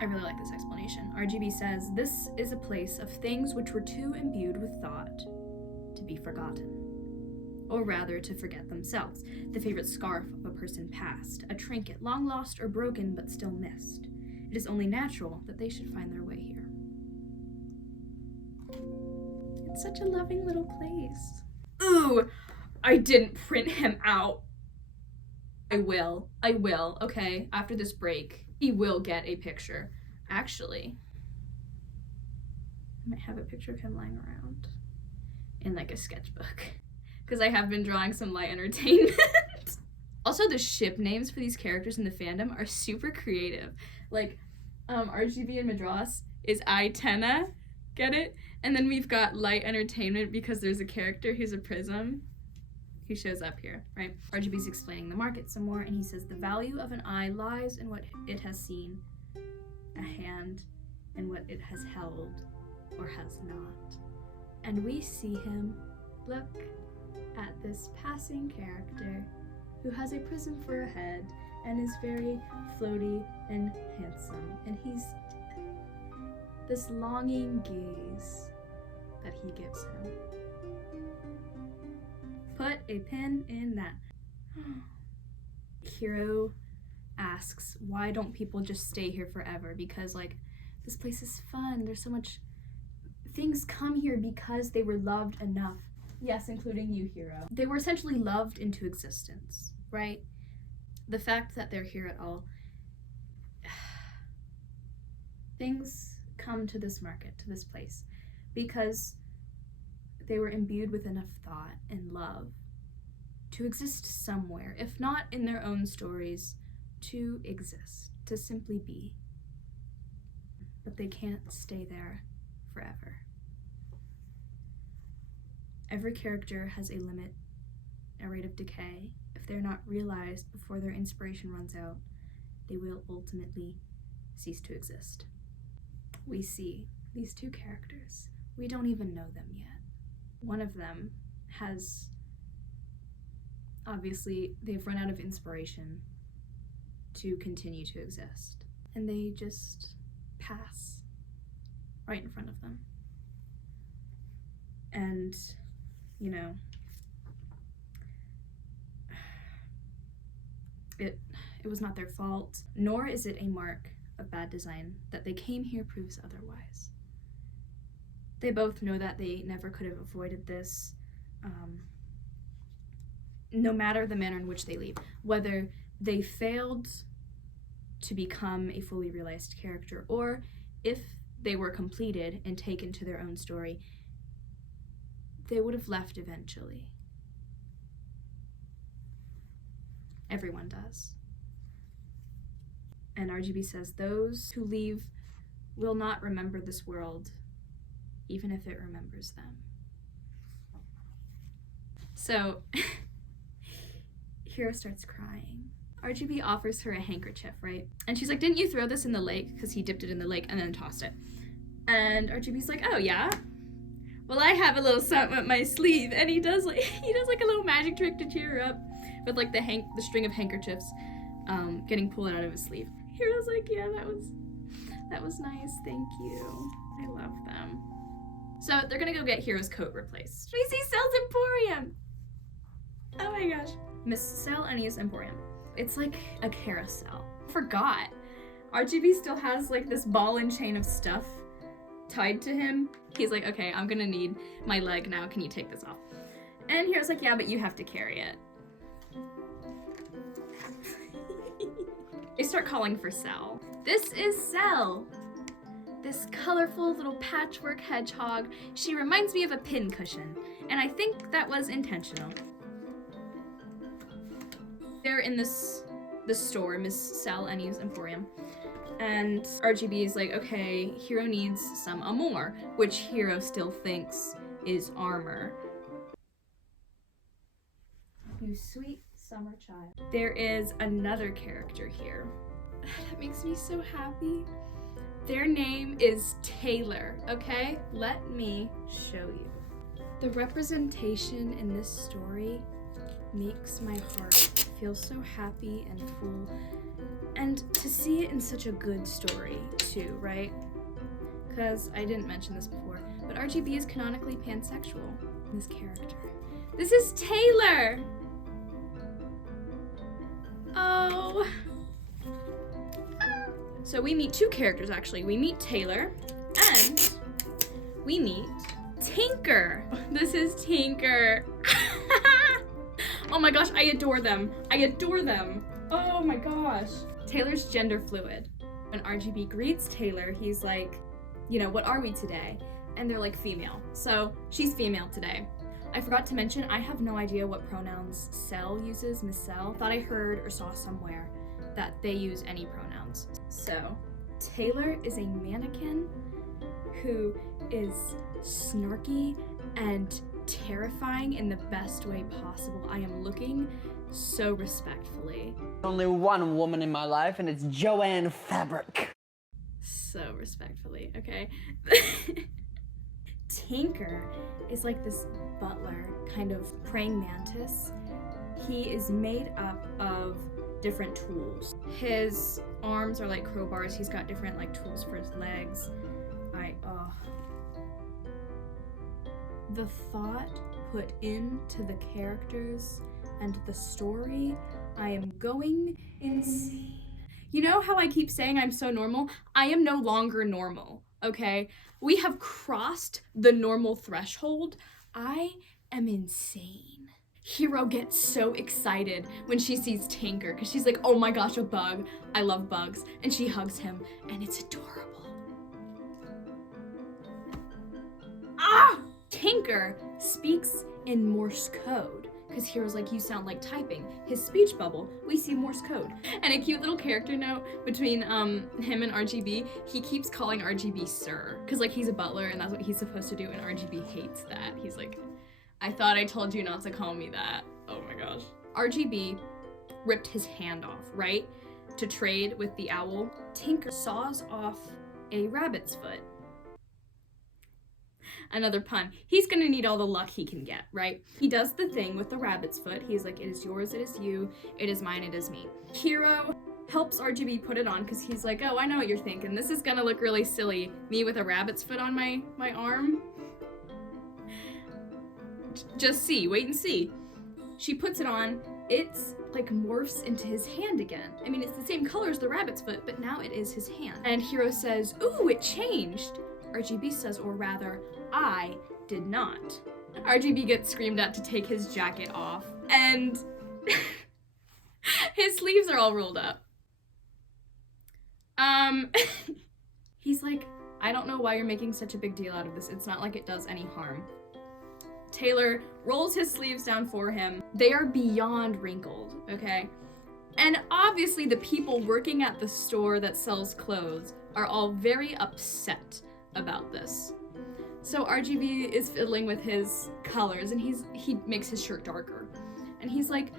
I really like this explanation. RGB says, this is a place of things which were too imbued with thought to be forgotten, or rather to forget themselves. The favorite scarf of a person past, a trinket long lost or broken but still missed. It is only natural that they should find their way here. It's such a loving little place. Ooh, I didn't print him out. I will, okay? After this break, he will get a picture. Actually, I might have a picture of him lying around in like a sketchbook because I have been drawing some light entertainment. Also, the ship names for these characters in the fandom are super creative. Like, RGB and Madras is Itena, get it? And then we've got light entertainment because there's a character who's a prism. He shows up here, right? RGB's explaining the market some more, and he says the value of an eye lies in what it has seen, a hand in what it has held or has not. And we see him look at this passing character who has a prism for a head and is very floaty and handsome. And he's this longing gaze that he gives him. Put a pin in that. Hiro asks, why don't people just stay here forever? Because, like, this place is fun. There's so much. Things come here because they were loved enough. Yes, including you, Hiro. They were essentially loved into existence, right? The fact that they're here at all. Things come to this market, to this place, because they were imbued with enough thought and love to exist somewhere, if not in their own stories, to exist, to simply be. But they can't stay there forever. Every character has a limit, a rate of decay. If they're not realized before their inspiration runs out, they will ultimately cease to exist. We see these two characters. We don't even know them yet. One of them has, obviously, they've run out of inspiration to continue to exist. And they just pass right in front of them. And, you know, it was not their fault, nor is it a mark of bad design that they came here proves otherwise. They both know that they never could have avoided this, no matter the manner in which they leave. Whether they failed to become a fully realized character, or if they were completed and taken to their own story, they would have left eventually. Everyone does. And RGB says those who leave will not remember this world, even if it remembers them. So, Hiro starts crying. RGB offers her a handkerchief, right? And she's like, didn't you throw this in the lake? Because he dipped it in the lake and then tossed it. And RGB's like, oh yeah? Well, I have a little something up my sleeve. And he does like a little magic trick to cheer her up with like the string of handkerchiefs getting pulled out of his sleeve. Hiro's like, yeah, that was nice, thank you. I love them. So they're gonna go get Hiro's coat replaced. We see Cell's Emporium! Oh my gosh. Miss Cell Enia's Emporium. It's like a carousel. Forgot. RGB still has like this ball and chain of stuff tied to him. He's like, okay, I'm gonna need my leg now. Can you take this off? And Hiro's like, yeah, but you have to carry it. They start calling for Cell. This is Cell. This colorful little patchwork hedgehog. She reminds me of a pincushion, and I think that was intentional. They're in the store, Miss Cell Enia's Emporium, and RGB is like, okay, Hiro needs some amour, which Hiro still thinks is armor. You sweet summer child. There is another character here. That makes me so happy. Their name is Taylor, okay? Let me show you. The representation in this story makes my heart feel so happy and full. And to see it in such a good story, too, right? Because I didn't mention this before, but RGB is canonically pansexual in this character. This is Taylor! Oh. So we meet two characters, actually. We meet Taylor, and we meet Tinker. This is Tinker. Oh my gosh, I adore them. I adore them. Oh my gosh. Taylor's gender fluid. When RGB greets Taylor, he's like, you know, what are we today? And they're like, female. So she's female today. I forgot to mention, I have no idea what pronouns Cell uses, Miss Cell. Thought I heard or saw somewhere that they use any pronouns. So Taylor is a mannequin who is snarky and terrifying in the best way possible. I am looking so respectfully. Only one woman in my life, and it's Joanne Fabric. So respectfully, okay? Tinker is like this butler, kind of praying mantis. He is made up of different tools. His arms are like crowbars. He's got different like tools for his legs. The thought put into the characters and the story, I am going insane. You know how I keep saying I'm so normal? I am no longer normal, okay? We have crossed the normal threshold. I am insane. Hero gets so excited when she sees Tinker because she's like, oh my gosh, a bug. I love bugs. And she hugs him and it's adorable. Ah! Tinker speaks in Morse code because Hero's like, you sound like typing. His speech bubble, we see Morse code. And a cute little character note between him and RGB, he keeps calling RGB sir because like he's a butler and that's what he's supposed to do, and RGB hates that. He's like, I thought I told you not to call me that. Oh my gosh. RGB ripped his hand off, right? To trade with the owl. Tinker saws off a rabbit's foot. Another pun. He's gonna need all the luck he can get, right? He does the thing with the rabbit's foot. He's like, it is yours, it is you, it is mine, it is me. Hero helps RGB put it on because he's like, oh, I know what you're thinking. This is gonna look really silly. Me with a rabbit's foot on my arm. Just see, wait and see. She puts it on, it's like morphs into his hand again. I mean, it's the same color as the rabbit's foot, but now it is his hand. And Hero says, ooh, it changed. RGB says, or rather, I did not. RGB gets screamed at to take his jacket off, and his sleeves are all rolled up. He's like, I don't know why you're making such a big deal out of this. It's not like it does any harm. Taylor rolls his sleeves down for him. They are beyond wrinkled, okay? And obviously the people working at the store that sells clothes are all very upset about this. So RGB is fiddling with his colors and he makes his shirt darker. And he's like,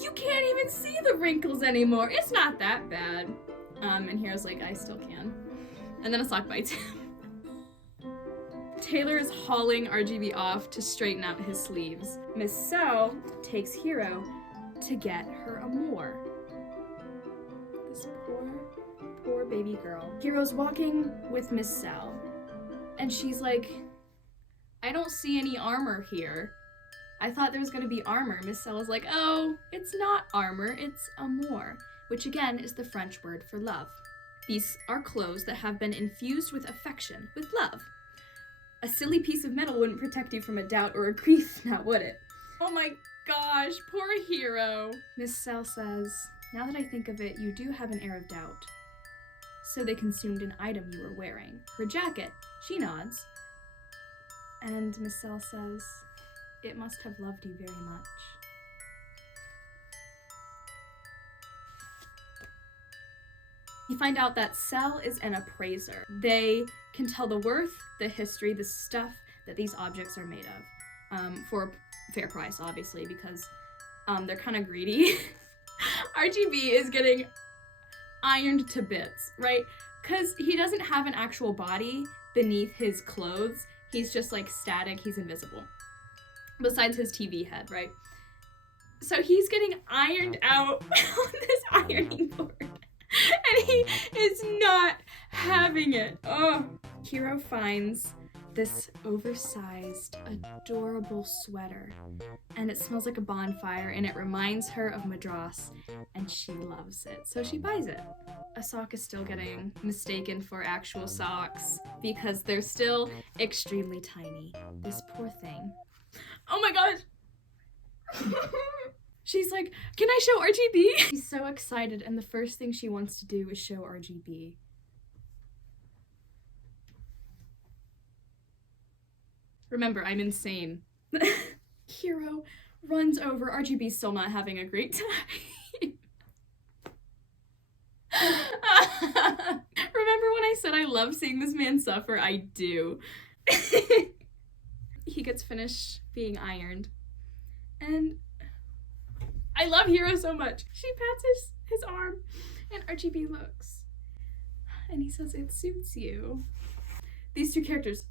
you can't even see the wrinkles anymore. It's not that bad. And Hero's like, I still can. And then a sock bites him. Taylor is hauling RGB off to straighten out his sleeves. Miss Cell takes Hero to get her amour. This poor baby girl. Hero's walking with Miss Cell, and she's like, I don't see any armor here. I thought there was gonna be armor. Miss Cell is like, oh, it's not armor, it's amour, which again is the French word for love. These are clothes that have been infused with affection, with love. A silly piece of metal wouldn't protect you from a doubt or a grief, now would it? Oh my gosh, poor Hero. Miss Cell says, now that I think of it, you do have an air of doubt. So they consumed an item you were wearing. Her jacket. She nods. And Miss Cell says, it must have loved you very much. You find out that Cell is an appraiser. They can tell the worth, the history, the stuff that these objects are made of, for a fair price, obviously, because they're kind of greedy. RGB is getting ironed to bits, right? Because he doesn't have an actual body beneath his clothes. He's just like static, he's invisible. Besides his TV head, right? So he's getting ironed out on this ironing board. And he is not having it. Oh. Hero finds this oversized, adorable sweater. And it smells like a bonfire, and it reminds her of Madras, and she loves it. So she buys it. A sock is still getting mistaken for actual socks because they're still extremely tiny. This poor thing. Oh my gosh! She's like, can I show RGB? She's so excited, and the first thing she wants to do is show RGB. Remember, I'm insane. Hero runs over. RGB's still not having a great time. Remember when I said I love seeing this man suffer? I do. He gets finished being ironed. And I love Hero so much. She pats his arm, and RGB looks. And he says, it suits you. These two characters.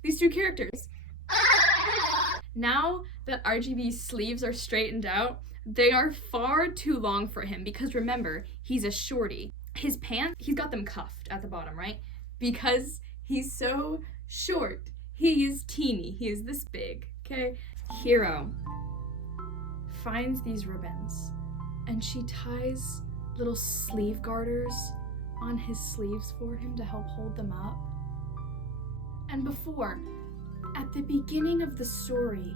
Now that RGB's sleeves are straightened out, they are far too long for him because remember, he's a shorty. His pants, he's got them cuffed at the bottom, right? Because he's so short. He is teeny. He is this big, okay? Hero finds these ribbons and she ties little sleeve garters on his sleeves for him to help hold them up. And before, at the beginning of the story,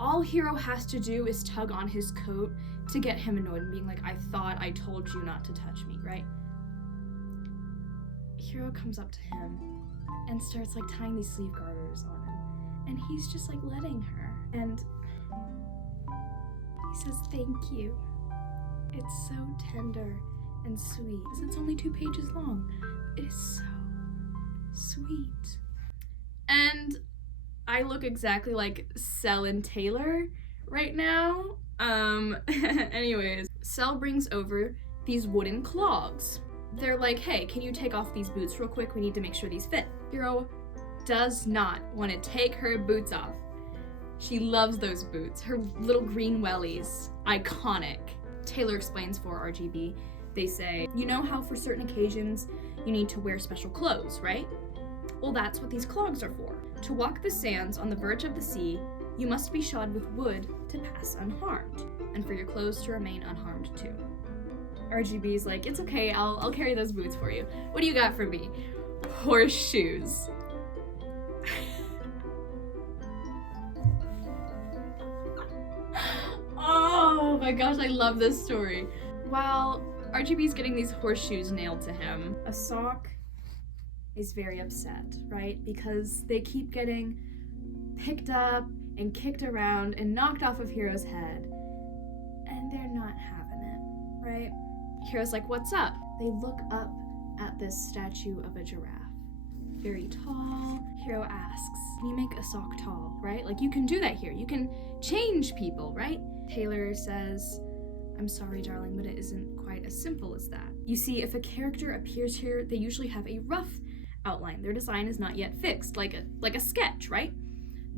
all Hero has to do is tug on his coat to get him annoyed and being like, I thought I told you not to touch me, right? Hero comes up to him and starts like tying these sleeve garters on him. And he's just like letting her. And he says, thank you. It's so tender and sweet. It's only 2 pages long. It is so sweet. And I look exactly like Cell and Taylor right now. Anyways, Cell brings over these wooden clogs. They're like, hey, can you take off these boots real quick? We need to make sure these fit. Hero does not want to take her boots off. She loves those boots. Her little green wellies. Iconic. Taylor explains for RGB. They say, you know how for certain occasions you need to wear special clothes, right? Well, that's what these clogs are for. To walk the sands on the verge of the sea, you must be shod with wood to pass unharmed, and for your clothes to remain unharmed too. RGB's like, it's okay, I'll carry those boots for you. What do you got for me? Horseshoes. Oh my gosh, I love this story. While RGB's getting these horseshoes nailed to him, a sock is very upset, right? Because they keep getting picked up and kicked around and knocked off of Hero's head. And they're not having it, right? Hero's like, what's up? They look up at this statue of a giraffe. Very tall. Hero asks, can you make a sock tall, right? Like, you can do that here. You can change people, right? Taylor says, I'm sorry, darling, but it isn't quite as simple as that. You see, if a character appears here, they usually have a rough outline. Their design is not yet fixed, like a sketch, right?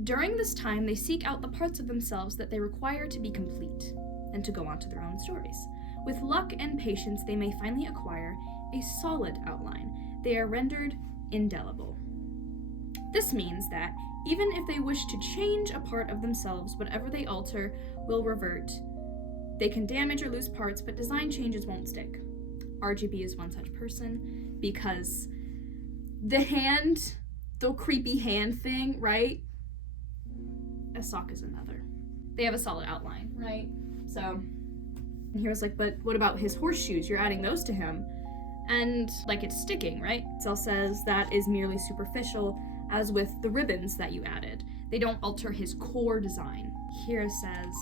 During this time, they seek out the parts of themselves that they require to be complete and to go on to their own stories. With luck and patience, they may finally acquire a solid outline. They are rendered indelible. This means that even if they wish to change a part of themselves, whatever they alter will revert. They can damage or lose parts, but design changes won't stick. RGB is one such person because the hand, the creepy hand thing, right? A sock is another. They have a solid outline, right? So, and Hero's like, but what about his horseshoes? You're adding those to him. And, like, it's sticking, right? Cell says that is merely superficial, as with the ribbons that you added. They don't alter his core design. Hero says,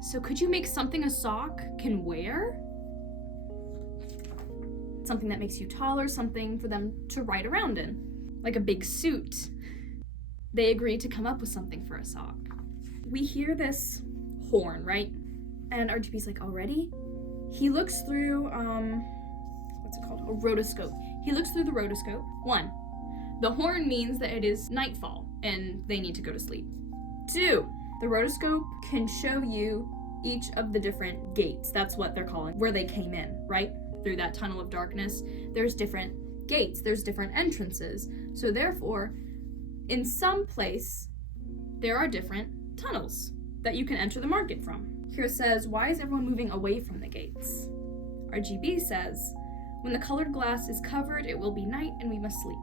so could you make something a sock can wear? Something that makes you taller, something for them to ride around in. Like a big suit. They agree to come up with something for a sock. We hear this horn, right? And RGB's like, already? He looks through, what's it called? A rotoscope. He looks through the rotoscope. 1, the horn means that it is nightfall and they need to go to sleep. 2, the rotoscope can show you each of the different gates. That's what they're calling, where they came in, right? Through that tunnel of darkness. There's different gates, there's different entrances. So therefore, in some place, there are different tunnels that you can enter the market from. Hero says, why is everyone moving away from the gates? RGB says, when the colored glass is covered, it will be night and we must sleep.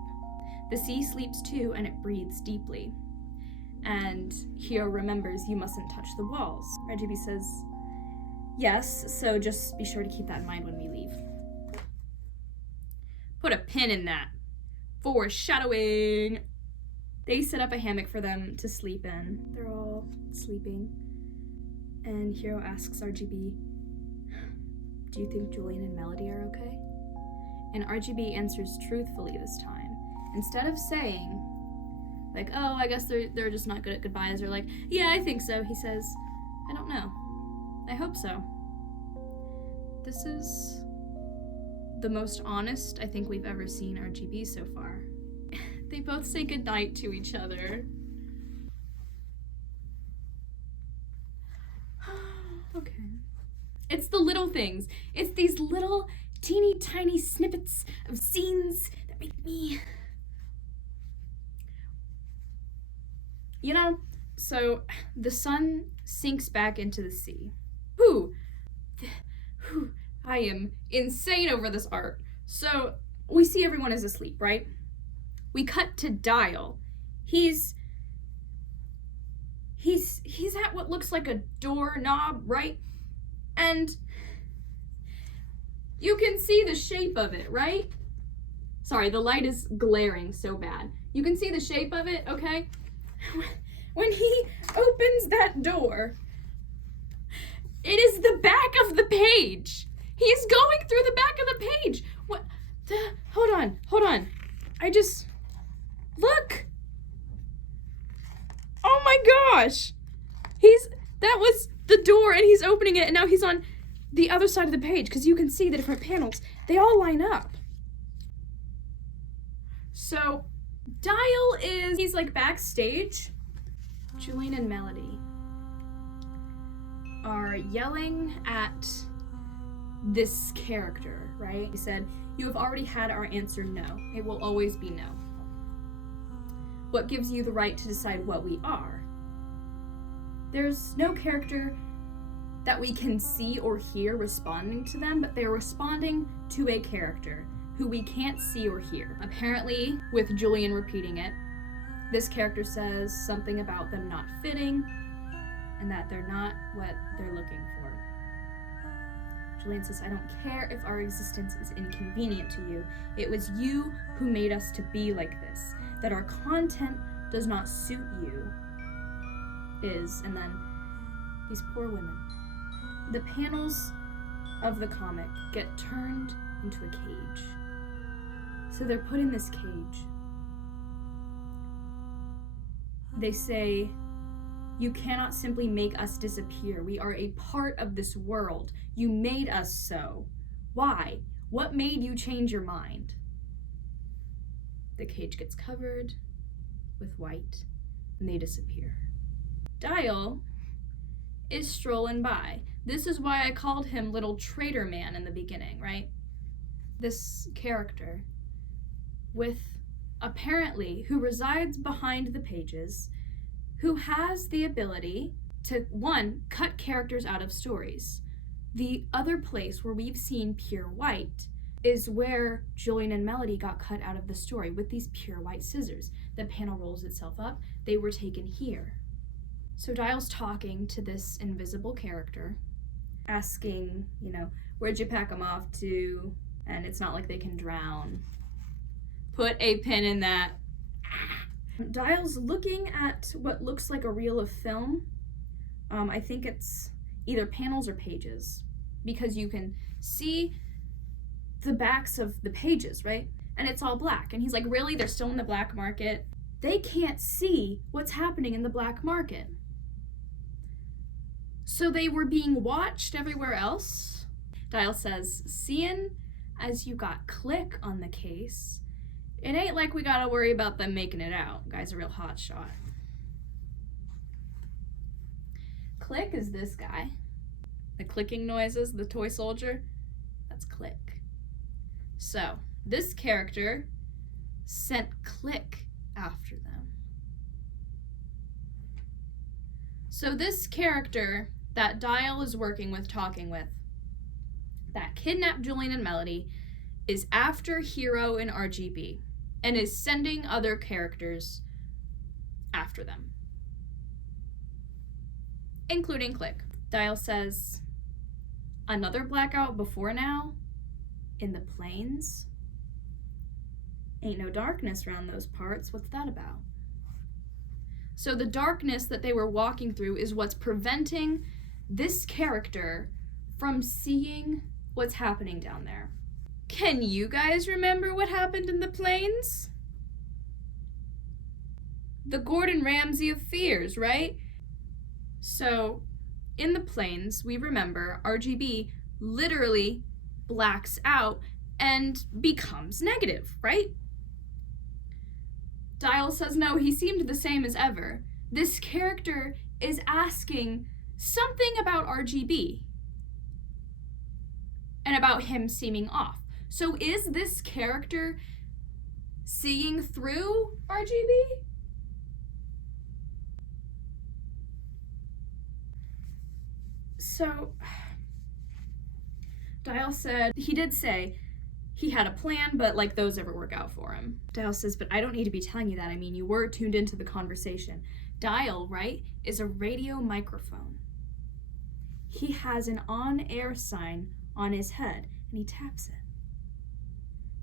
The sea sleeps too, and it breathes deeply. And Hiro remembers, you mustn't touch the walls. RGB says, yes, so just be sure to keep that in mind when we leave. Put a pin in that. Foreshadowing. They set up a hammock for them to sleep in. They're all sleeping. And Hiro asks RGB, do you think Julian and Melody are okay? And RGB answers truthfully this time. Instead of saying, like, oh, I guess they're just not good at goodbyes, or like, yeah, I think so, he says, I don't know. I hope so. This is the most honest I think we've ever seen RGB so far. They both say goodnight to each other. Okay. It's the little things. It's these little teeny tiny snippets of scenes that make me... You know, so the sun sinks back into the sea. Whew. I am insane over this art. So we see everyone is asleep, right? We cut to Dial. He's at what looks like a doorknob, right? And you can see the shape of it, right? Sorry, the light is glaring so bad. You can see the shape of it, okay? When he opens that door, it is the back of the page. He's going through the back of the page. What? Hold on. Look. Oh my gosh. That was the door and he's opening it and now he's on the other side of the page because you can see the different panels. They all line up. So Dial he's like backstage. Julian and Melody are yelling at this character, right? He said, you have already had our answer no. It will always be no. What gives you the right to decide what we are? There's no character that we can see or hear responding to them, but they're responding to a character who we can't see or hear. Apparently, with Julian repeating it, this character says something about them not fitting and that they're not what they're looking for. Julian says, I don't care if our existence is inconvenient to you. It was you who made us to be like this. That our content does not suit you is, and then these poor women. The panels of the comic get turned into a cage. So they're put in this cage. They say, you cannot simply make us disappear. We are a part of this world. You made us so. Why? What made you change your mind? The cage gets covered with white, and they disappear. Dial is strolling by. This is why I called him Little Traitor Man in the beginning, right? This character with apparently who resides behind the pages, who has the ability to, one, cut characters out of stories. The other place where we've seen pure white is where Julian and Melody got cut out of the story with these pure white scissors. The panel rolls itself up. They were taken here. So Dial's talking to this invisible character, asking, where'd you pack them off to? And it's not like they can drown. Put a pin in that. Dial's looking at what looks like a reel of film. I think it's either panels or pages, because you can see the backs of the pages, right? And it's all black. And he's like, really? They're still in the black market? They can't see what's happening in the black market. So they were being watched everywhere else? Dial says, seeing as you got Click on the case, it ain't like we gotta worry about them making it out. Guy's a real hot shot. Click is this guy. The clicking noises, the toy soldier, that's Click. So, this character sent Click after them. So this character that Dial is working with, talking with, that kidnapped Julian and Melody, is after Hiro and RGB, and is sending other characters after them. including Click. Dial says, another blackout before now? In the plains? Ain't no darkness around those parts. What's that about? So the darkness that they were walking through is what's preventing this character from seeing what's happening down there. Can you guys remember what happened in the plains? The Gordon Ramsay of fears, right? So, in the plains, we remember RGB literally blacks out and becomes negative, right? Dial says no, he seemed the same as ever. This character is asking something about RGB and about him seeming off. So is this character seeing through RGB? So, Dial said, he did say he had a plan, but like those never work out for him. Dial says, but I don't need to be telling you that. I mean, you were tuned into the conversation. Dial, right, is a radio microphone. He has an on-air sign on his head, and he taps it.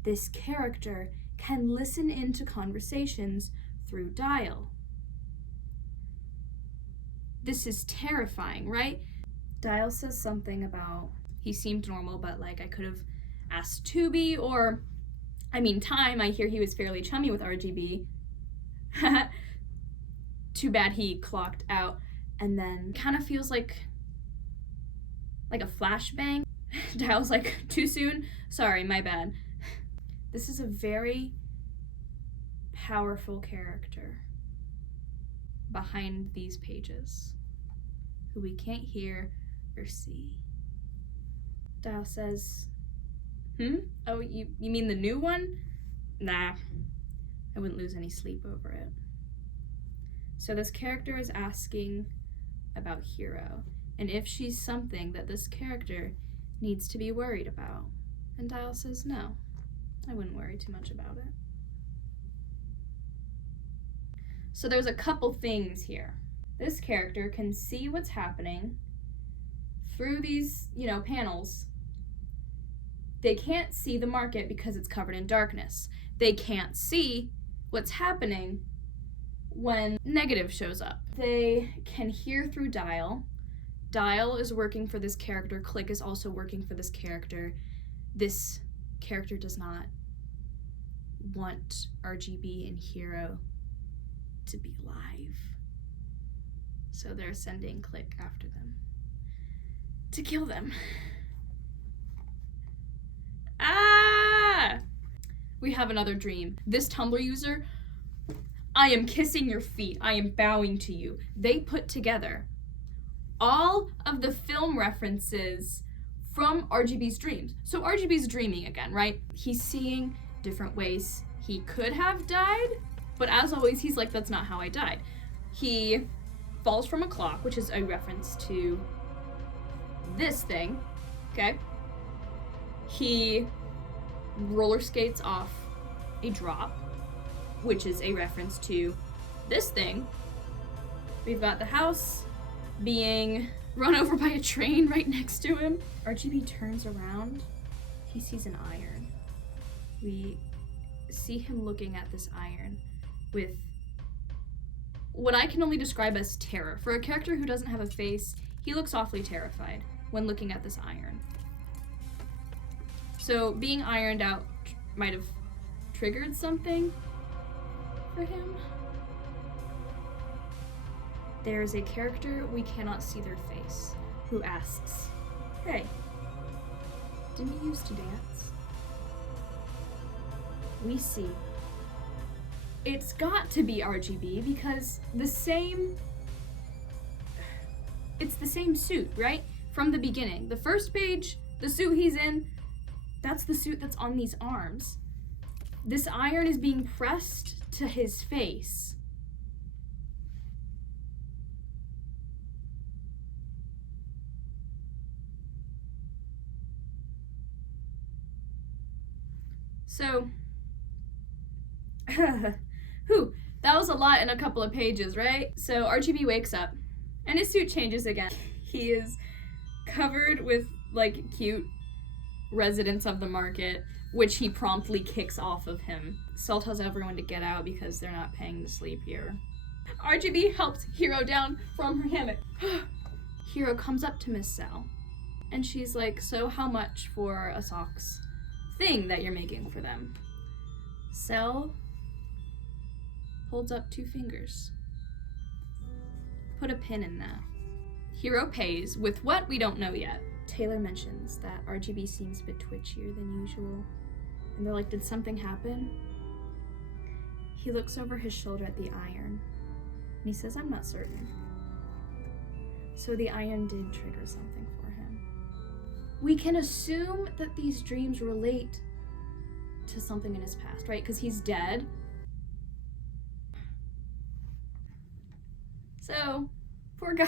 This character can listen into conversations through Dial. This is terrifying, right? Dial says something about he seemed normal, but like I could have asked Tubi or, Time. I hear he was fairly chummy with RGB. Too bad he clocked out, and then kind of feels like a flashbang. Dial's like, too soon? Sorry, my bad. This is a very powerful character behind these pages, who we can't hear or see. Dial says, Oh, you mean the new one? Nah, I wouldn't lose any sleep over it. So this character is asking about Hero, and if she's something that this character needs to be worried about. And Dial says, no, I wouldn't worry too much about it. So there's a couple things here. This character can see what's happening through these, panels. They can't see the market because it's covered in darkness. They can't see what's happening when negative shows up. They can hear through Dial. Dial is working for this character. Click is also working for this character. This character does not want RGB and Hero to be alive. So they're sending Click after them to kill them. Ah! We have another dream. This Tumblr user, I am kissing your feet. I am bowing to you. They put together all of the film references from RGB's dreams. So RGB's dreaming again, right? He's seeing different ways he could have died, but as always, he's like, that's not how I died. He falls from a clock, which is a reference to this thing, okay? He roller skates off a drop, which is a reference to this thing. We've got the house being run over by a train right next to him. RGB turns around. He sees an iron. We see him looking at this iron with what I can only describe as terror. For a character who doesn't have a face, he looks awfully terrified when looking at this iron. So being ironed out might have triggered something for him. There's a character, we cannot see their face, who asks, hey, didn't you used to dance? We see. It's got to be RGB because it's the same suit, right? From the beginning. The first page, the suit he's in, that's the suit that's on these arms. This iron is being pressed to his face. So, that was a lot in a couple of pages, right? So RGB wakes up. And his suit changes again. He is covered with, like, cute residents of the market, which he promptly kicks off of him. Cell tells everyone to get out because they're not paying to sleep here. RGB helps Hero down from her hammock. Hero comes up to Miss Cell, and she's like, so how much for a socks thing that you're making for them? Cell holds up 2 fingers. Put a pin in that. Hero pays with what we don't know yet. Taylor mentions that RGB seems a bit twitchier than usual. And they're like, did something happen? He looks over his shoulder at the iron. And he says, I'm not certain. So the iron did trigger something for him. We can assume that these dreams relate to something in his past, right? Because he's dead. So, poor guy.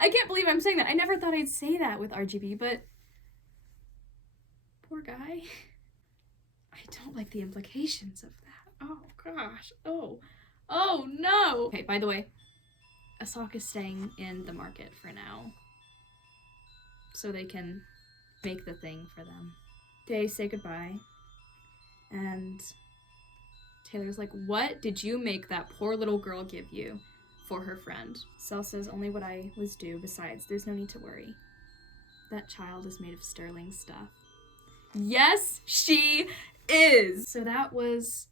I can't believe I'm saying that. I never thought I'd say that with RGB, but poor guy. I don't like the implications of that. Oh gosh. Oh no. Okay, by the way, Asok is staying in the market for now, so they can make the thing for them. They say goodbye, and Taylor's like, what did you make that poor little girl give you for her friend? Cell says, only what I was due. Besides, there's no need to worry. That child is made of sterling stuff. Yes, she is! So that was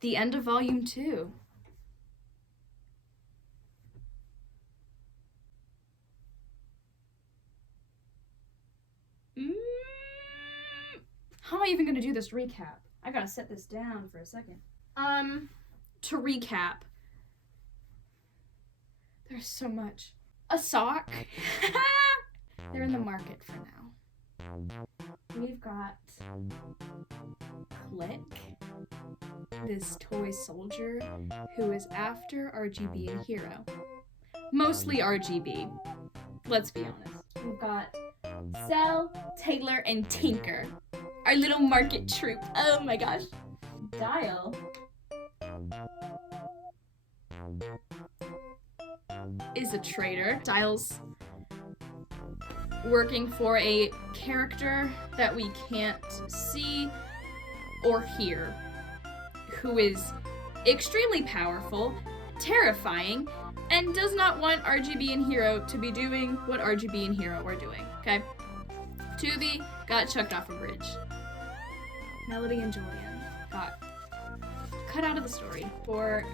the end of Volume 2. How am I even gonna do this recap? I gotta set this down for a second. To recap, there's so much. A sock. They're in the market for now. We've got Click, this toy soldier who is after RGB and Hero. Mostly RGB, let's be honest. We've got Cell, Taylor, and Tinker, our little market troupe. Oh my gosh. Dial is a traitor. Dial's working for a character that we can't see or hear, who is extremely powerful, terrifying, and does not want RGB and Hero to be doing what RGB and Hero are doing, okay? Tuvi got chucked off a bridge. Melody and Julian got cut out of the story for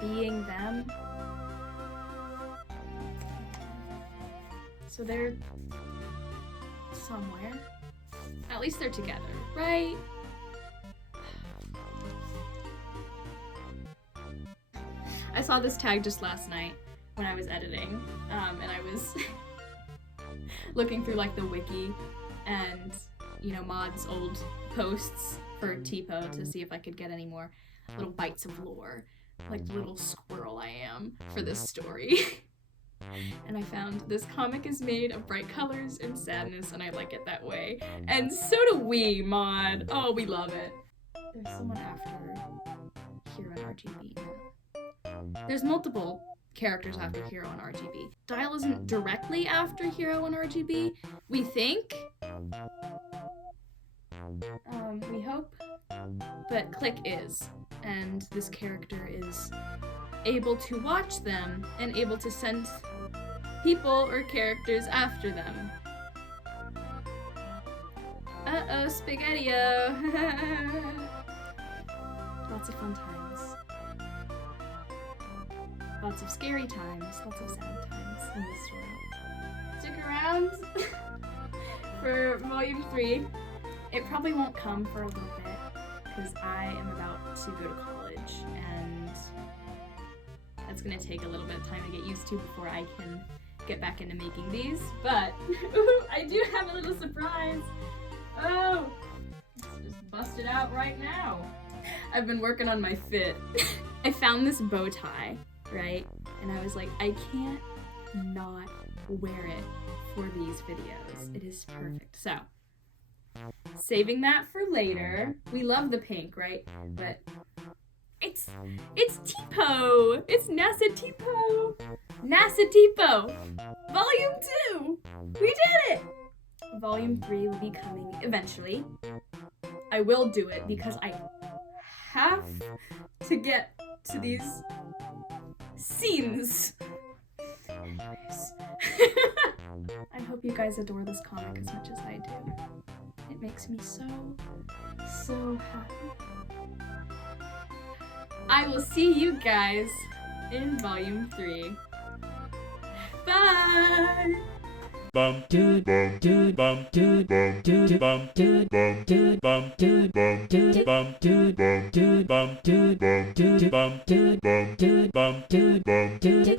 being them. So they're somewhere. At least they're together, right? I saw this tag just last night when I was editing, and I was looking through like the wiki and, you know, Mod's old posts for TPO to see if I could get any more little bites of lore, like the little squirrel I am for this story. And I found this comic is made of bright colors and sadness, and I like it that way. And so do we, Mod. Oh, we love it. There's someone after Hero and RGB now. There's multiple characters after Hero and RGB. Dial isn't directly after Hero and RGB, we think. We hope. But Click is. And this character is able to watch them and able to send people or characters after them. Uh-oh, Spaghetti-O. Lots of fun times. Lots of scary times, lots of sad times in this story. Stick around for Volume 3. It probably won't come for a little bit because I am about to go to college, and that's gonna take a little bit of time to get used to before I can get back into making these, but I do have a little surprise. Oh, let's just bust it out right now. I've been working on my fit. I found this bow tie, right? And I was like, I can't not wear it for these videos. It is perfect. So, saving that for later. We love the pink, right? But It's Tipo. It's NASA Tipo. NASA Tipo. Volume 2. We did it. Volume 3 will be coming eventually. I will do it because I have to get to these scenes. Anyways. I hope you guys adore this comic as much as I do. It makes me so happy. I will see you guys in Volume 3. Bye! Bum dude bum dude bum dude bum dude bum dude bum dude bum dude bum dude bum dude bum dude bum dude bum dude bum dude bum dude bum dude bum dude bum